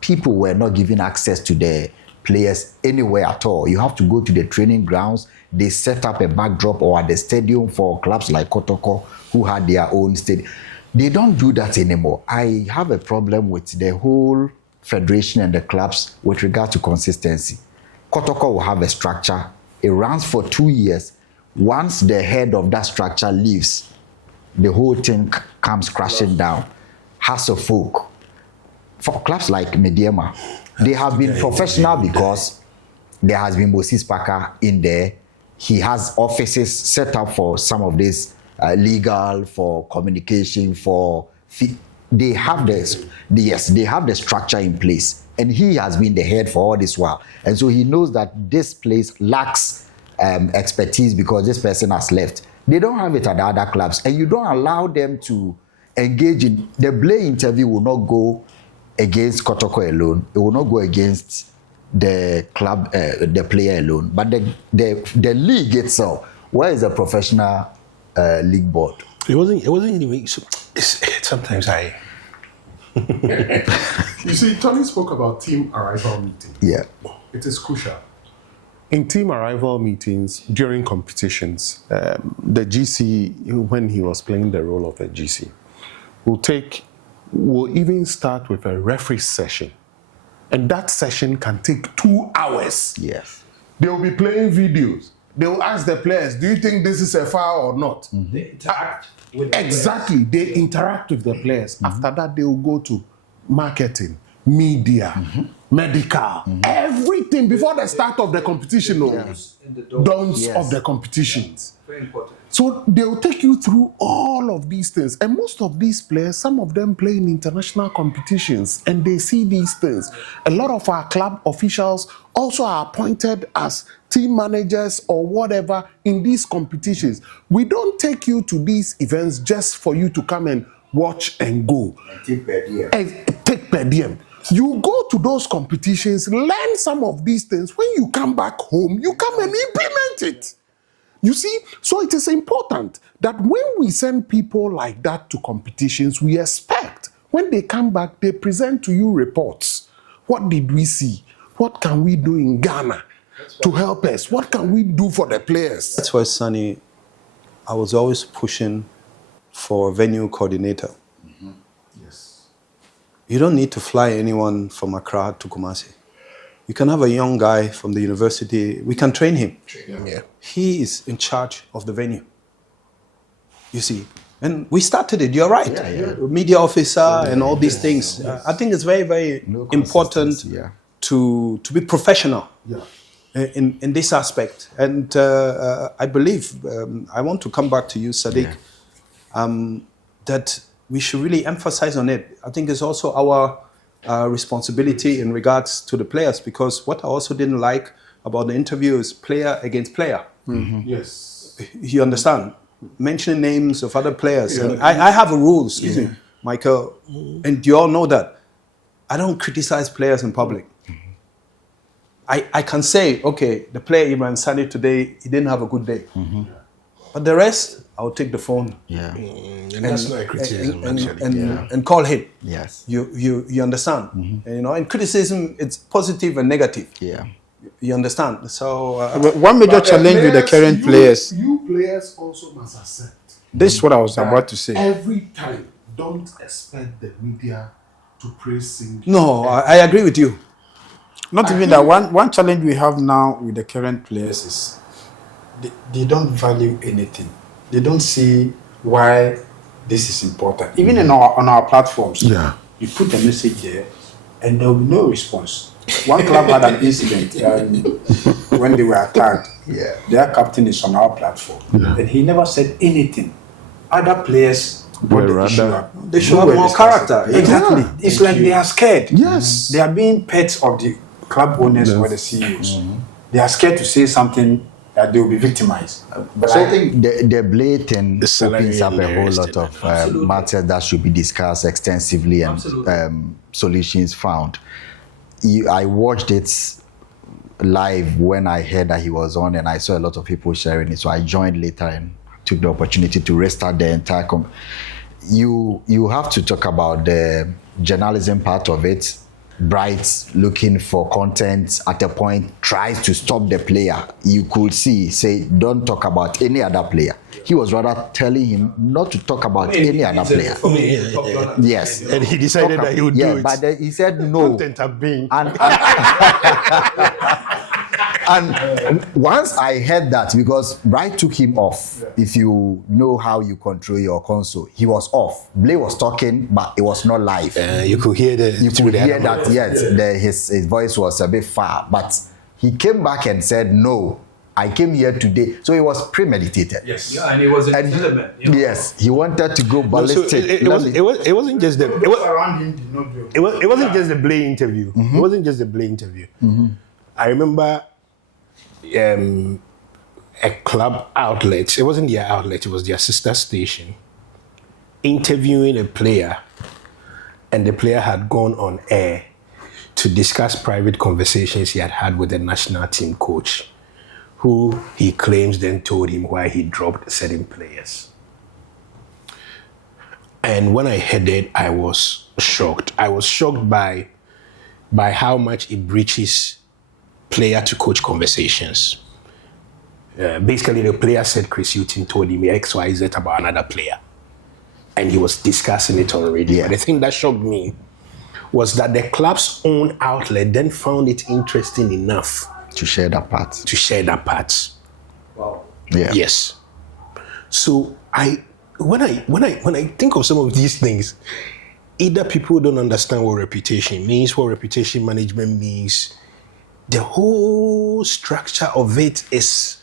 people were not given access to the players anywhere at all. You have to go to the training grounds. They set up a backdrop or at the stadium for clubs like Kotoko who had their own stadium. They don't do that anymore. I have a problem with the whole federation and the clubs with regard to consistency. Kotoko will have a structure. It runs for 2 years. Once the head of that structure leaves, the whole thing comes crashing down. Hasselfolk. For clubs like Mediema, they have been professional because there has been Moses Parker in there. He has offices set up for some of this legal, for communication, for they have this. Yes, they have the structure in place, and he has been the head for all this while, and so he knows that this place lacks expertise because this person has left. They don't have it at the other clubs, and you don't allow them to engage in the Blay interview. Will not go against Kotoko alone. It will not go against the club, the player alone. But the league itself, where is the professional league board? It wasn't even. Sometimes I. You see, Tony spoke about team arrival meeting. Yeah. It is crucial. In team arrival meetings during competitions, the GC, when he was playing the role of a GC, will even start with a referee session. And that session can take 2 hours. Yes. They will be playing videos. They will ask the players, do you think this is a foul or not? They interact with the Exactly. They interact with the players. After that, they will go to marketing, media, medical, everything before the start of the competition. Don'ts of the competitions. Very important. So they will take you through all of these things. And most of these players, some of them play in international competitions and they see these things. A lot of our club officials also are appointed as team managers or whatever in these competitions. We don't take you to these events just for you to come and watch and go. Take per diem. Take per diem. You go to those competitions, learn some of these things. When you come back home, you come and implement it. You see, so it is important that when we send people like that to competitions, we expect when they come back, they present to you reports. What did we see? What can we do in Ghana to help us? What can we do for the players? That's why, Sonny, I was always pushing for a venue coordinator. Yes. You don't need to fly anyone from Accra to Kumasi. You can have a young guy from the university. We can train him. Yeah. He is in charge of the venue. You see, and we started it. You're right. Media officer and all these things. I think it's very, very important to be professional in this aspect. And I believe I want to come back to you, Sadiq. That we should really emphasize on it. I think it's also our responsibility in regards to the players, because what I also didn't like about the interview is player against player. Yes. You understand? Mentioning names of other players. And I have a rule, excuse me, Michael, and you all know that. I don't criticize players in public. I can say, okay, the player Ibrahim Sani today, he didn't have a good day. But the rest, I'll take the phone. Yeah. And that's not a criticism, and call him. Yes. You understand? And, you know, and criticism, it's positive and negative. Yeah. You understand? So But one major challenge with the current players. You players also must accept. This is what I was about to say. Every time, don't expect the media to praise sing. no, I agree with you. Not even that. One challenge we have now with the current players is they don't value anything. They don't see why this is important. Even on our platforms, Yeah. you put a message there, and there will be no response. One club had an incident when they were attacked. Yeah. Their captain is on our platform, and he never said anything. Other players brought the issue up. They should Who have were more discussing. character. Exactly. It's like they are scared. Yes. They are being pets of the club owners or the CEOs. They are scared to say something that they will be victimized. But I think the Blay thing salary opens up a whole is lot of matters that should be discussed extensively and solutions found. I watched it live when I heard that he was on, and I saw a lot of people sharing it. So I joined later and took the opportunity to restart the entire. You have to talk about the journalism part of it. Bright looking for content at a point tries to stop the player. You could say, don't talk about any other player. He was rather telling him not to talk about any other player. Yes. And he decided that he would do it. But then he said no. Content have been. And once I heard that, because Bright took him off, if you know how you control your console, he was off. Blay was talking, but it was not live. You could hear You could hear that, yes, his voice was a bit far, but he came back and said, no, I came here today. So it was premeditated. Yes. Yeah, and it was an element. You know? Yes, he wanted to go So ballistic. it wasn't just the Around him did not do it. it wasn't just the Blay interview. It wasn't just the Blay interview. I remember a club outlet. It wasn't their outlet. It was their sister station interviewing a player, and the player had gone on air to discuss private conversations he had had with the national team coach, who he claims then told him why he dropped certain players. And when I heard it, I was shocked. I was shocked by how much it breaches player to coach conversations. Basically, the player said Chris Hughton told him X, Y, Z about another player. And he was discussing it on radio. Yeah. The thing that shocked me was that the club's own outlet then found it interesting enough To share that part. to share that part. Wow. Yeah. Yes. So when I think of some of these things, either people don't understand what reputation means, what reputation management means. The whole structure of it is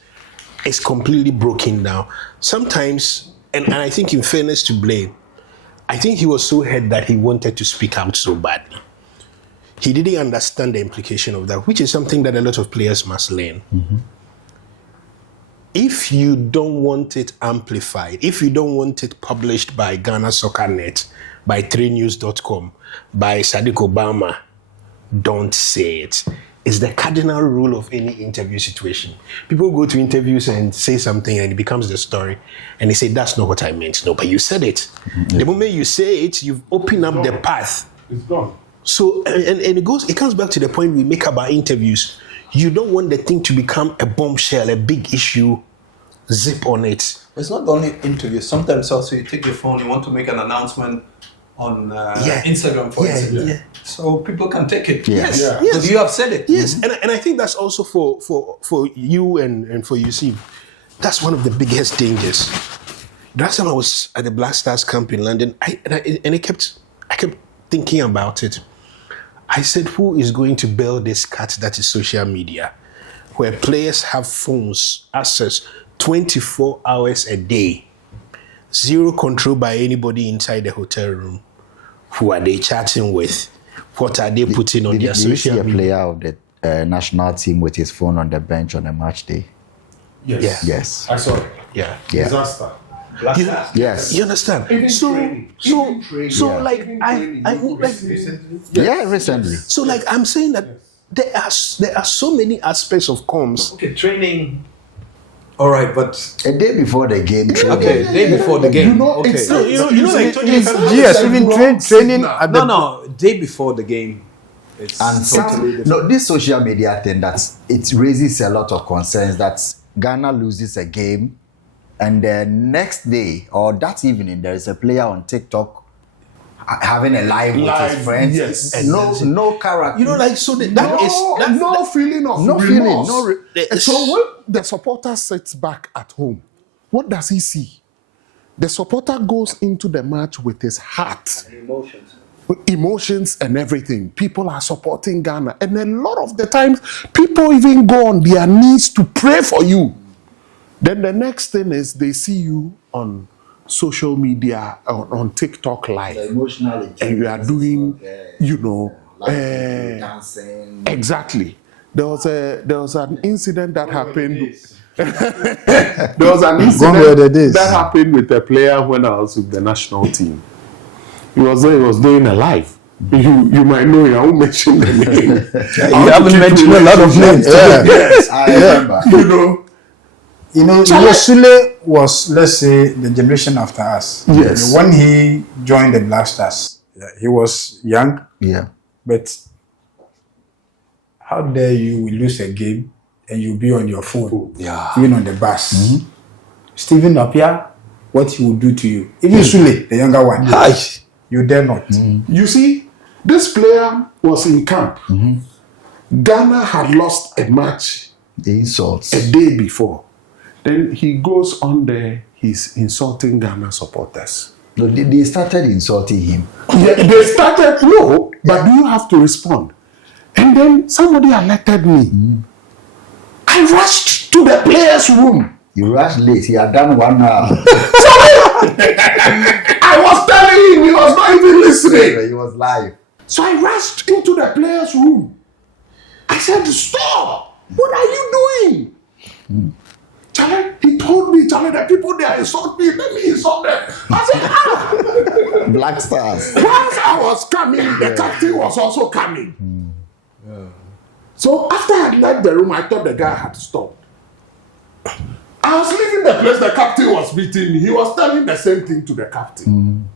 completely broken down. Sometimes, and I think in fairness to Blay, I think he was so hurt that he wanted to speak out so badly. He didn't understand the implication of that, which is something that a lot of players must learn. If you don't want it amplified, if you don't want it published by Ghana Soccer Net, by 3news.com, by Sadiq Obama, don't say it. It's the cardinal rule of any interview situation. People go to interviews and say something and it becomes the story. And they say, that's not what I meant. No, but you said it. The moment you say it, you've opened up the path. It's gone. So, and it comes back to the point we make about interviews. You don't want the thing to become a bombshell, a big issue, zip on it. It's not only interviews. Sometimes also you take your phone, you want to make an announcement on Instagram, for instance. Yeah. So people can take it. Yes. Yes. Yes. So you have said it. Yes, and I think that's also for you and for Yusuf. That's one of the biggest dangers. The last time I was at the Black Stars camp in London, I kept thinking about it. I said, who is going to build this cat that is social media, where players have phones, access 24 hours a day, zero control by anybody inside the hotel room? Who are they chatting with? what are they putting on their Did you see social a media? player of the national team with his phone on the bench on a match day? Yes. Yes. I saw it. Yeah. Yeah. Disaster. Yes. You understand? So like Yeah, recently. so like I'm saying that there are so many aspects of comms. Okay, training. All right, but A day before the game. okay, day before the game. You know, okay. it's like Yes, even training at the No, day before the game. It's And this social media thing, it raises a lot of concerns that Ghana loses a game, and the next day or that evening there is a player on TikTok having a live with his friends. yes. And no character. You know, like so that No feeling of No remorse. feeling, So when the supporter sits back at home, what does he see? The supporter goes into the match with his heart, emotions and everything. People are supporting Ghana, and a lot of the times, people even go on their knees to pray for you. Then the next thing is they see you on social media, on TikTok live, Emotionally, and you are doing, dancing. exactly. There was an incident that happened. There was an incident that happened with a player when I was with the national team. He was doing a live. You might know him. I won't mention the name. You haven't mentioned a lot of names. Yes, I remember. You know, Sule was, let's say, the generation after us. Yes. When he joined the Blasters, he was young, Yeah. but how dare you will lose a game and you'll be on your phone, even on the bus. Stephen Apia, what he will do to you. Even Sule, the younger one, you dare not. You see, this player was in camp. Ghana had lost a match The insults. a day before. Then he goes on there, he's insulting Ghana supporters. No, they started insulting him. Yeah, they started, but do you have to respond? And then somebody alerted me. I rushed to the player's room. You rushed late. He had done 1 hour. I was telling him, he was not even listening. He was live. So I rushed into the player's room. I said, stop! What are you doing? Charlie, he told me, Charlie, the people there insult me, let me insult them. I said, Black Stars. Once I was coming, the captain was also coming. So after I had left the room, I thought the guy had stopped. I was leaving the place the captain was meeting me. He was telling the same thing to the captain.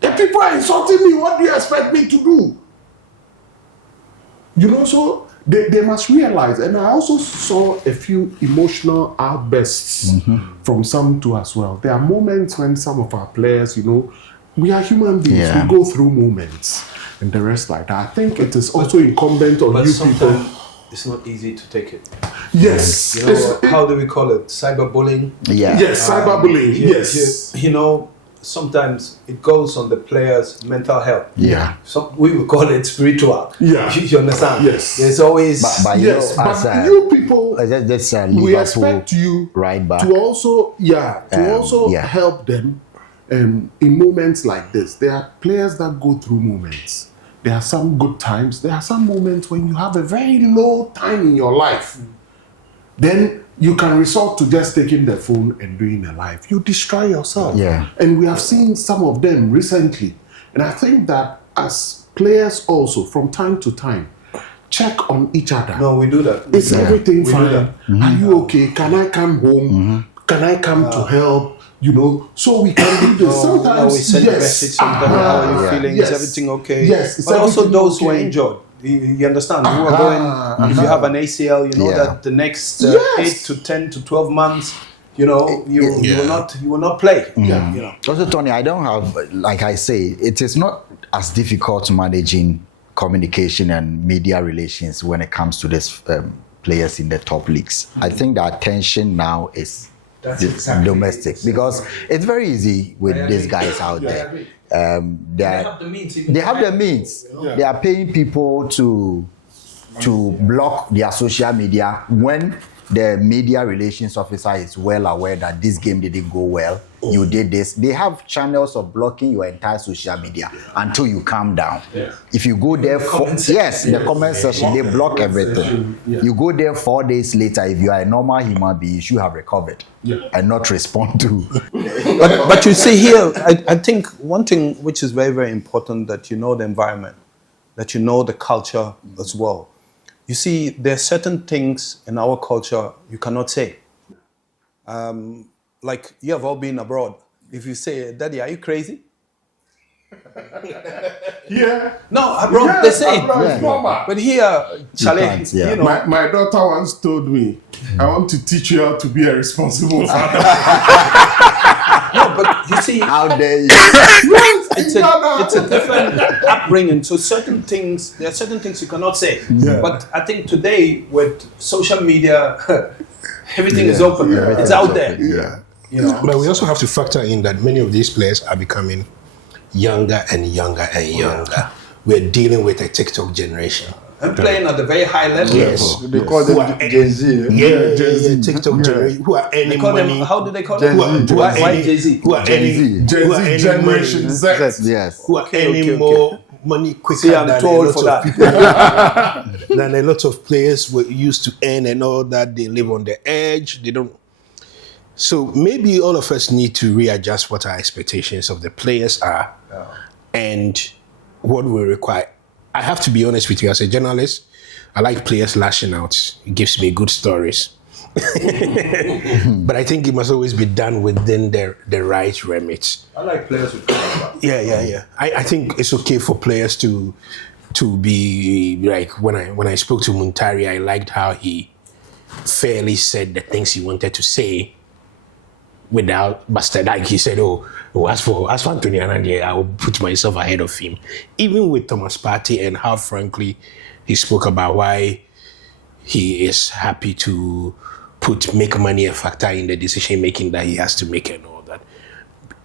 The people are insulting me. What do you expect me to do? So they must realize. And I also saw a few emotional outbursts from some too as well. There are moments when some of our players, we are human beings. Yeah. We go through moments and the rest like that. I think it is also incumbent on you people. It's not easy to take it. Yes. How do we call it? Cyberbullying. Yeah. Yes, cyberbullying. Yes. Sometimes it goes on the player's mental health. Yeah. So we would call it spiritual. Yeah. You understand? Yes. There's always. But Yes, but you people, that's we Liverpool expect you right back. to also, yeah. help them in moments like this. There are players that go through moments. There are some good times. There are some moments when you have a very low time in your life. Then you can resort to just taking the phone and doing a live. You destroy yourself. Yeah. And we have seen some of them recently. And I think that as players also, from time to time, check on each other. No, we do that. Is everything We do fine? that. Are you okay? Can I come home? Can I come to help? So we can do this. Sometimes, we send a message. Sometimes, how are you feeling? Yes. Is everything okay? Yes. Is But also everything those who are okay? injured. You understand? Who are going? If you have an ACL, you know that the next 8 to 10 to 12 months, you will not play. Also, Tony, I don't have, like I say, it is not as difficult managing communication and media relations when it comes to these players in the top leagues. I think the attention now is domestic because it's very easy with these guys out there. They have the means. They are paying people to block their social media when the media relations officer is well aware that this game didn't go well. You did this. They have channels of blocking your entire social media until you calm down. If you go there the comment section, they block everything. You go there 4 days later, if you are a normal human being, you should have recovered and not respond to. But you see here, I think one thing which is very, very important, that you know the environment, that you know the culture as well. You see, there are certain things in our culture you cannot say. Like, you have all been abroad. If you say, Daddy, are you crazy? No, abroad, they say it. But here, Charlie, you know. My daughter once told me, I want to teach you how to be a responsible father. No, but you see, How dare you? it's a different upbringing. So there are certain things you cannot say. But I think today with social media, everything is open. It's out there. You know. But we also have to factor in that many of these players are becoming younger and younger and younger. We're dealing with a TikTok generation. And playing at a very high level. Yes. They call them Gen Z. Yeah, TikTok generation who are earning money. How do they call Gen them? Z. Why Jay-Z? Who are earning Generation money. Z. Yes. Who are earning more money quicker See, I'm than too a old lot for of that. people, than a lot of players were used to earn and all that. They live on the edge. They don't. So maybe all of us need to readjust what our expectations of the players are and what we require. I have to be honest with you, as a journalist, I like players lashing out. It gives me good stories. But I think it must always be done within the right remit. I like players who come. Yeah. I think it's okay for players to be like, when I spoke to Muntari, I liked how he fairly said the things he wanted to say without busted. Like he said, as for Anthony Anandie, I will put myself ahead of him. Even with Thomas Partey, and how frankly he spoke about why he is happy to make money a factor in the decision making that he has to make and all that.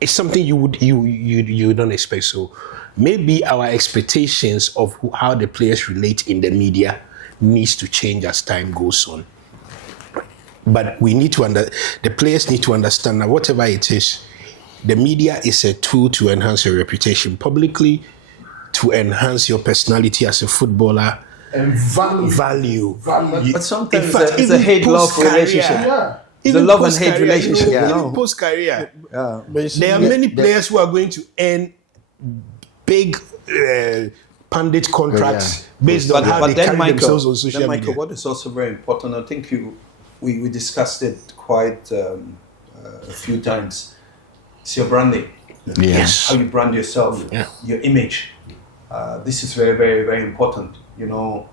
It's something you don't expect. So maybe our expectations of how the players relate in the media needs to change as time goes on. But we need to the players need to understand that whatever it is, the media is a tool to enhance your reputation publicly, to enhance your personality as a footballer, And value. But sometimes it's a hate-love relationship. It's a love and hate relationship. Even post-career. There are many players who are going to earn big pundit contracts based on how they carry themselves on social media. Michael, what is also very important, I think we discussed it quite a few times. It's your branding. Yes. How you brand yourself, your image. This is very, very, very important. You know,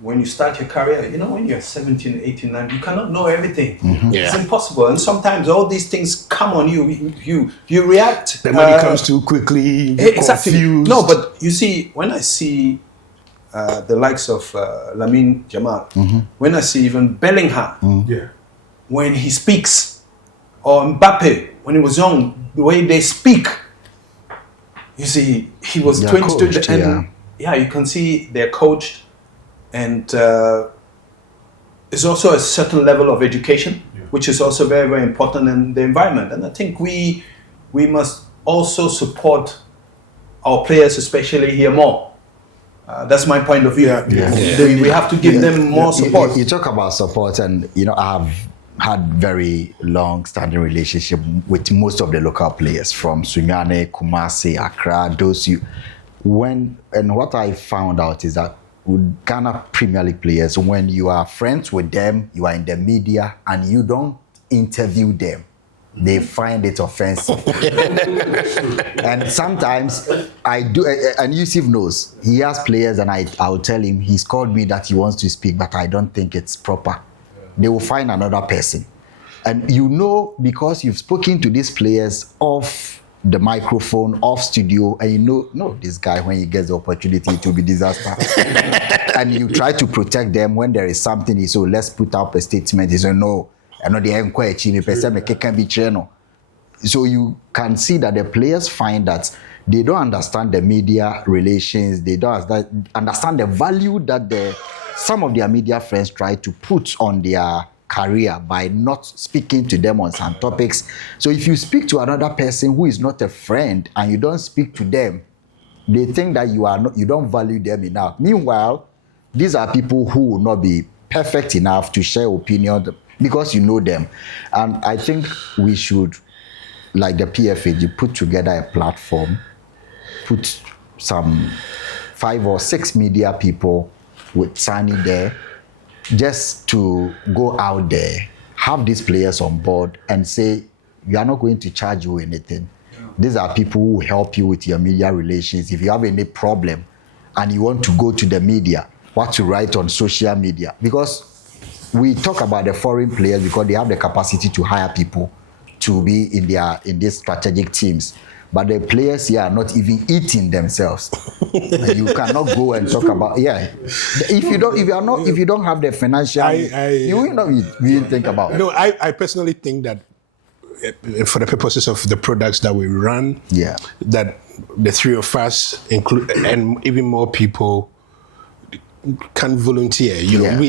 when you start your career, you know, when you're 17, 18, 19, you cannot know everything. It's impossible. And sometimes all these things come on you. You react. The money comes too quickly. You get confused. No, but you see, when I see the likes of Lamine Jamal, when I see even Bellingham, when he speaks, or Mbappe, when he was young, the way they speak, you see, he was 22, and you can see they're coached, and it's also a certain level of education, which is also very, very important in the environment. And I think we must also support our players, especially here, more. That's my point of view. We have to give them more support. You talk about support, and you know, I've had very long-standing relationship with most of the local players from Sunyane, Kumasi, Accra, what I found out is that with Ghana Premier League players, when you are friends with them, you are in the media, and you don't interview them, they find it offensive. And sometimes I do, and Yusuf knows, he has players, and I'll tell him, he's called me that he wants to speak, but I don't think it's proper. They will find another person. And you know, because you've spoken to these players off the microphone, off studio, and you know, no, this guy, when he gets the opportunity, it will be disaster. And you try to protect them when there is something, he said, let's put up a statement. He said, no, I know the can be channel. So you can see that the players find that they don't understand the media relations, they don't understand the value that some of their media friends try to put on their career by not speaking to them on some topics. So if you speak to another person who is not a friend and you don't speak to them, they think that you don't value them enough. Meanwhile, these are people who will not be perfect enough to share opinion because you know them. And I think we should, like the PFAG, put together a platform, put some 5 or 6 media people with Sunny there, just to go out there, have these players on board and say, we are not going to charge you anything. These are people who help you with your media relations. If you have any problem and you want to go to the media, what to write on social media. Because we talk about the foreign players because they have the capacity to hire people to be in these strategic teams. But the players here are not even eating themselves. You cannot go and talk about If you don't have the financial, you will not even think about it. No, I personally think that for the purposes of the products that we run, that the 3 of us include and even more people can volunteer.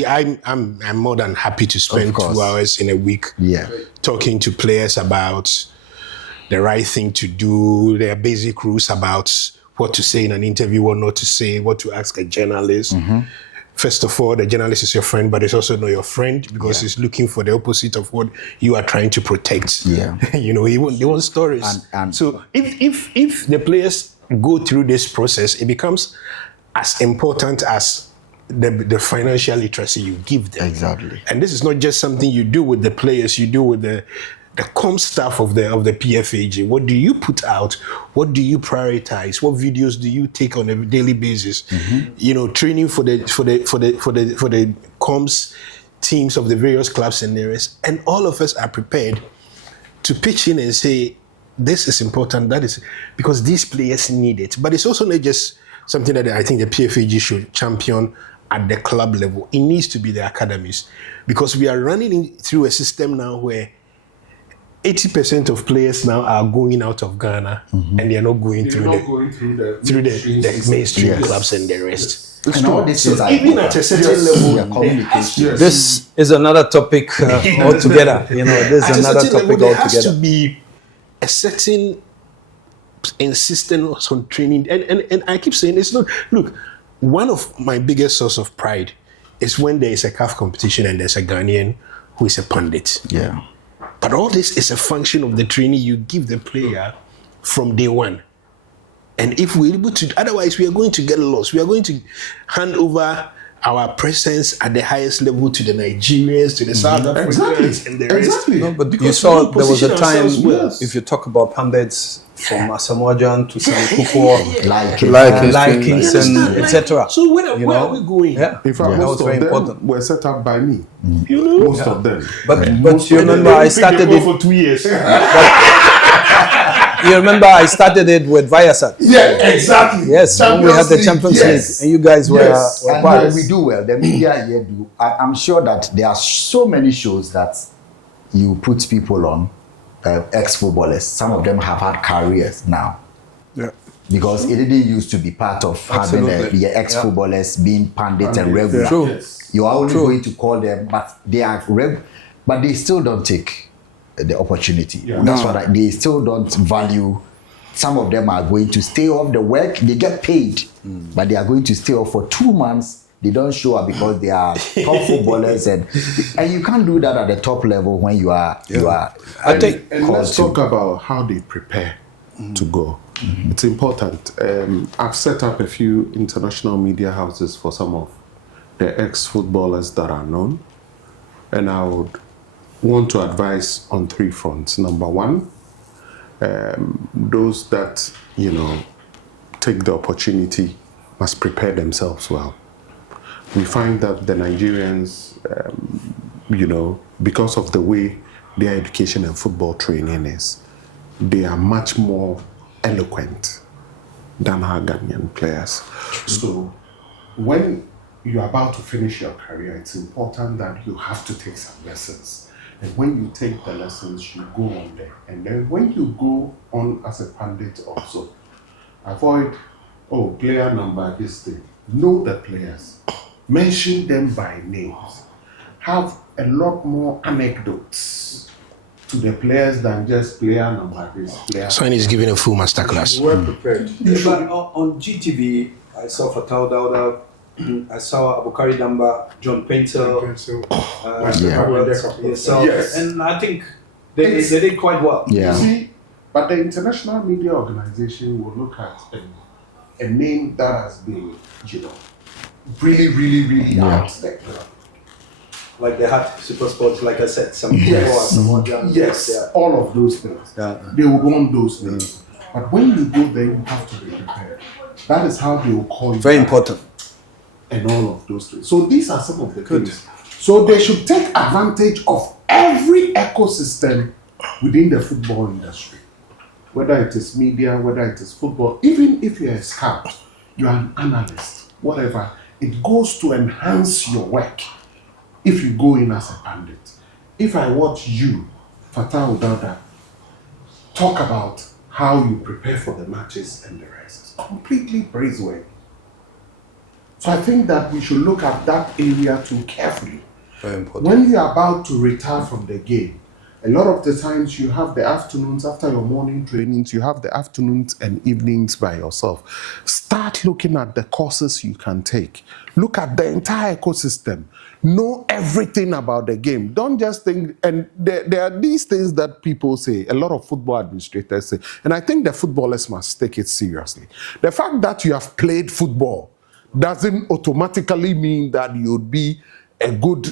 I'm more than happy to spend 2 hours in a week talking to players about the right thing to do, their basic rules about what to say in an interview, what not to say, what to ask a journalist. First of all, the journalist is your friend, but it's also not your friend because he's looking for the opposite of what you are trying to protect. He wants stories. And so if the players go through this process, it becomes as important as the financial literacy you give them. Exactly. And this is not just something you do with the players, you do with the comm staff of the PFAG. What do you put out? What do you prioritize? What videos do you take on a daily basis? Training for the comms teams of the various clubs and areas, and all of us are prepared to pitch in and say, this is important, that is, because these players need it. But it's also not just something that I think the PFAG should champion at the club level. It needs to be the academies, because we are running through a system now where 80% of players now are going out of Ghana and they are not going through the mainstream clubs and the rest. And all this is even at a certain level, communication. This is another topic altogether. This is another topic there has to altogether. be a certain insistence on training. And I keep saying it's not. Look, one of my biggest source of pride is when there is a CAF competition and there's a Ghanaian who is a pundit. Yeah. But all this is a function of the training you give the player from day one. And if we're able to, otherwise we are going to get lost. We are going to hand over our presence at the highest level to the Nigerians, to the South Africans, and the rest. No, but Because you saw we don't there was a position time, ourselves well. if you talk about pundits, from Asamoah to Sam Kufuor, Like Kingston, etc. So where are we going? Yeah, In fact, that most was of very them important. were set up by me. Most of them. But you remember I started it. for 2 years. You remember I started it with Viasat. Yeah, exactly. Yes, when we had the Champions League, and you guys were And part. we do well. The media here do. I'm sure that there are so many shows that you put people on, ex-footballers. Some of them have had careers now. Yeah. Because it didn't used to be part of having the ex-footballers being pundits and regular. True. You are only going to call them, but they are but they still don't take the opportunity. That's what they still don't value. Some of them are going to stay off the work. They get paid, but they are going to stay off for 2 months. They don't show up because they are top footballers, and you can't do that at the top level when you are. And let's talk about how they prepare to go. It's important. I've set up a few international media houses for some of the ex-footballers that are known, and I would want to advise on 3 fronts. Number one, those that take the opportunity must prepare themselves well. We find that the Nigerians, because of the way their education and football training is, they are much more eloquent than our Ghanaian players. So when you're about to finish your career, it's important that you have to take some lessons. And when you take the lessons, you go on there. And then when you go on as a pundit also, avoid, player number, this thing. Know the players. Mention them by names. have a lot more anecdotes to the players than just player number this, player. Someone is giving a full masterclass. Well prepared. But on GTV, I saw Fatal Dauda, I saw Abukari Damba, John Painter, yourself, Yes. and I think they did quite well. Yeah. See, but the International Media Organization will look at a name that has been, really out there. Like they had Super Sports, like I said, some modern. Yes, all of those things. Yeah. They will want those things. But when you go there, you have to be prepared. That is how they will call you. Very back. important. And all of those things. So these are some of the things. So they should take advantage of every ecosystem within the football industry. Whether it is media, whether it is football, even if you're a scout, you're an analyst, whatever, it goes to enhance your work if you go in as a pundit. If I watch you, Fatah Udada, talk about how you prepare for the matches and the rest, it's completely praiseworthy. So I think that we should look at that area too carefully. Very important. When you're about to retire from the game, a lot of the times you have the afternoons after your morning trainings, you have the afternoons and evenings by yourself. Start looking at the courses you can take. Look at the entire ecosystem. Know everything about the game. Don't just think, and there are these things that people say, a lot of football administrators say, and I think the footballers must take it seriously. The fact that you have played football doesn't automatically mean that you'd be a good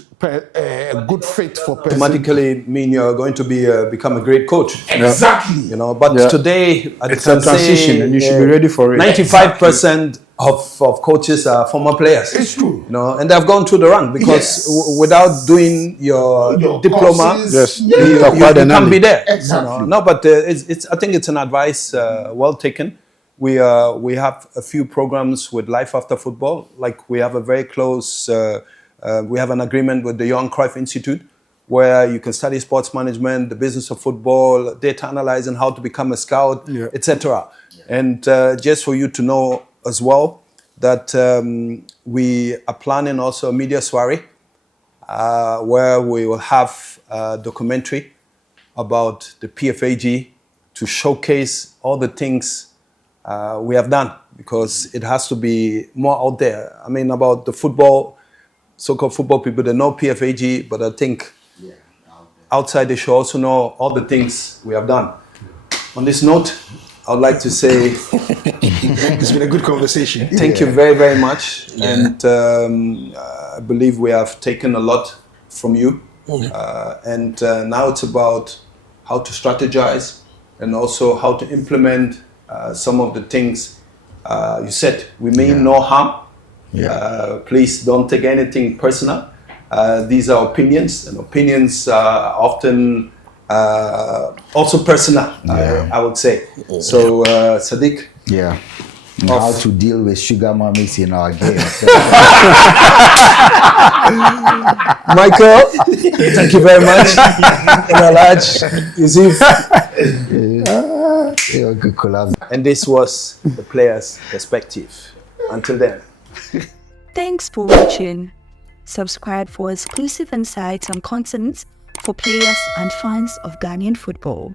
fit for person. Automatically mean you're going to be become a great coach. Exactly. But today It's a transition, and you should be ready for it. 95% of coaches are former players. It's true. And they've gone through the run because without doing your diploma, courses, you can't be there. Exactly. No, but I think it's an advice well taken. We have a few programs with Life After Football. Like we have a very close. We have an agreement with the Johan Cruyff Institute where you can study sports management, the business of football, data analyzing, how to become a scout, etc. And just for you to know as well that we are planning also a media soiree where we will have a documentary about the PFAG to showcase all the things we have done, because it has to be more out there. I mean, about the football, so-called football people, they know PFAG, but I think outside they should also know all the things we have done. On this note, I would like to say It's been a good conversation. thank you very, very much. And I believe we have taken a lot from you. And now it's about how to strategize and also how to implement some of the things you said. We mean no harm. Please don't take anything personal. These are opinions, and opinions are often also personal, I would say. So, Sadiq. Yeah. And how to deal with sugar mummies in our game. Michael, thank you very much. And Alaj, Yusuf. Good collab. And this was the player's perspective. Until then. Thanks for watching. Subscribe for exclusive insights on content for players and fans of Ghanaian football.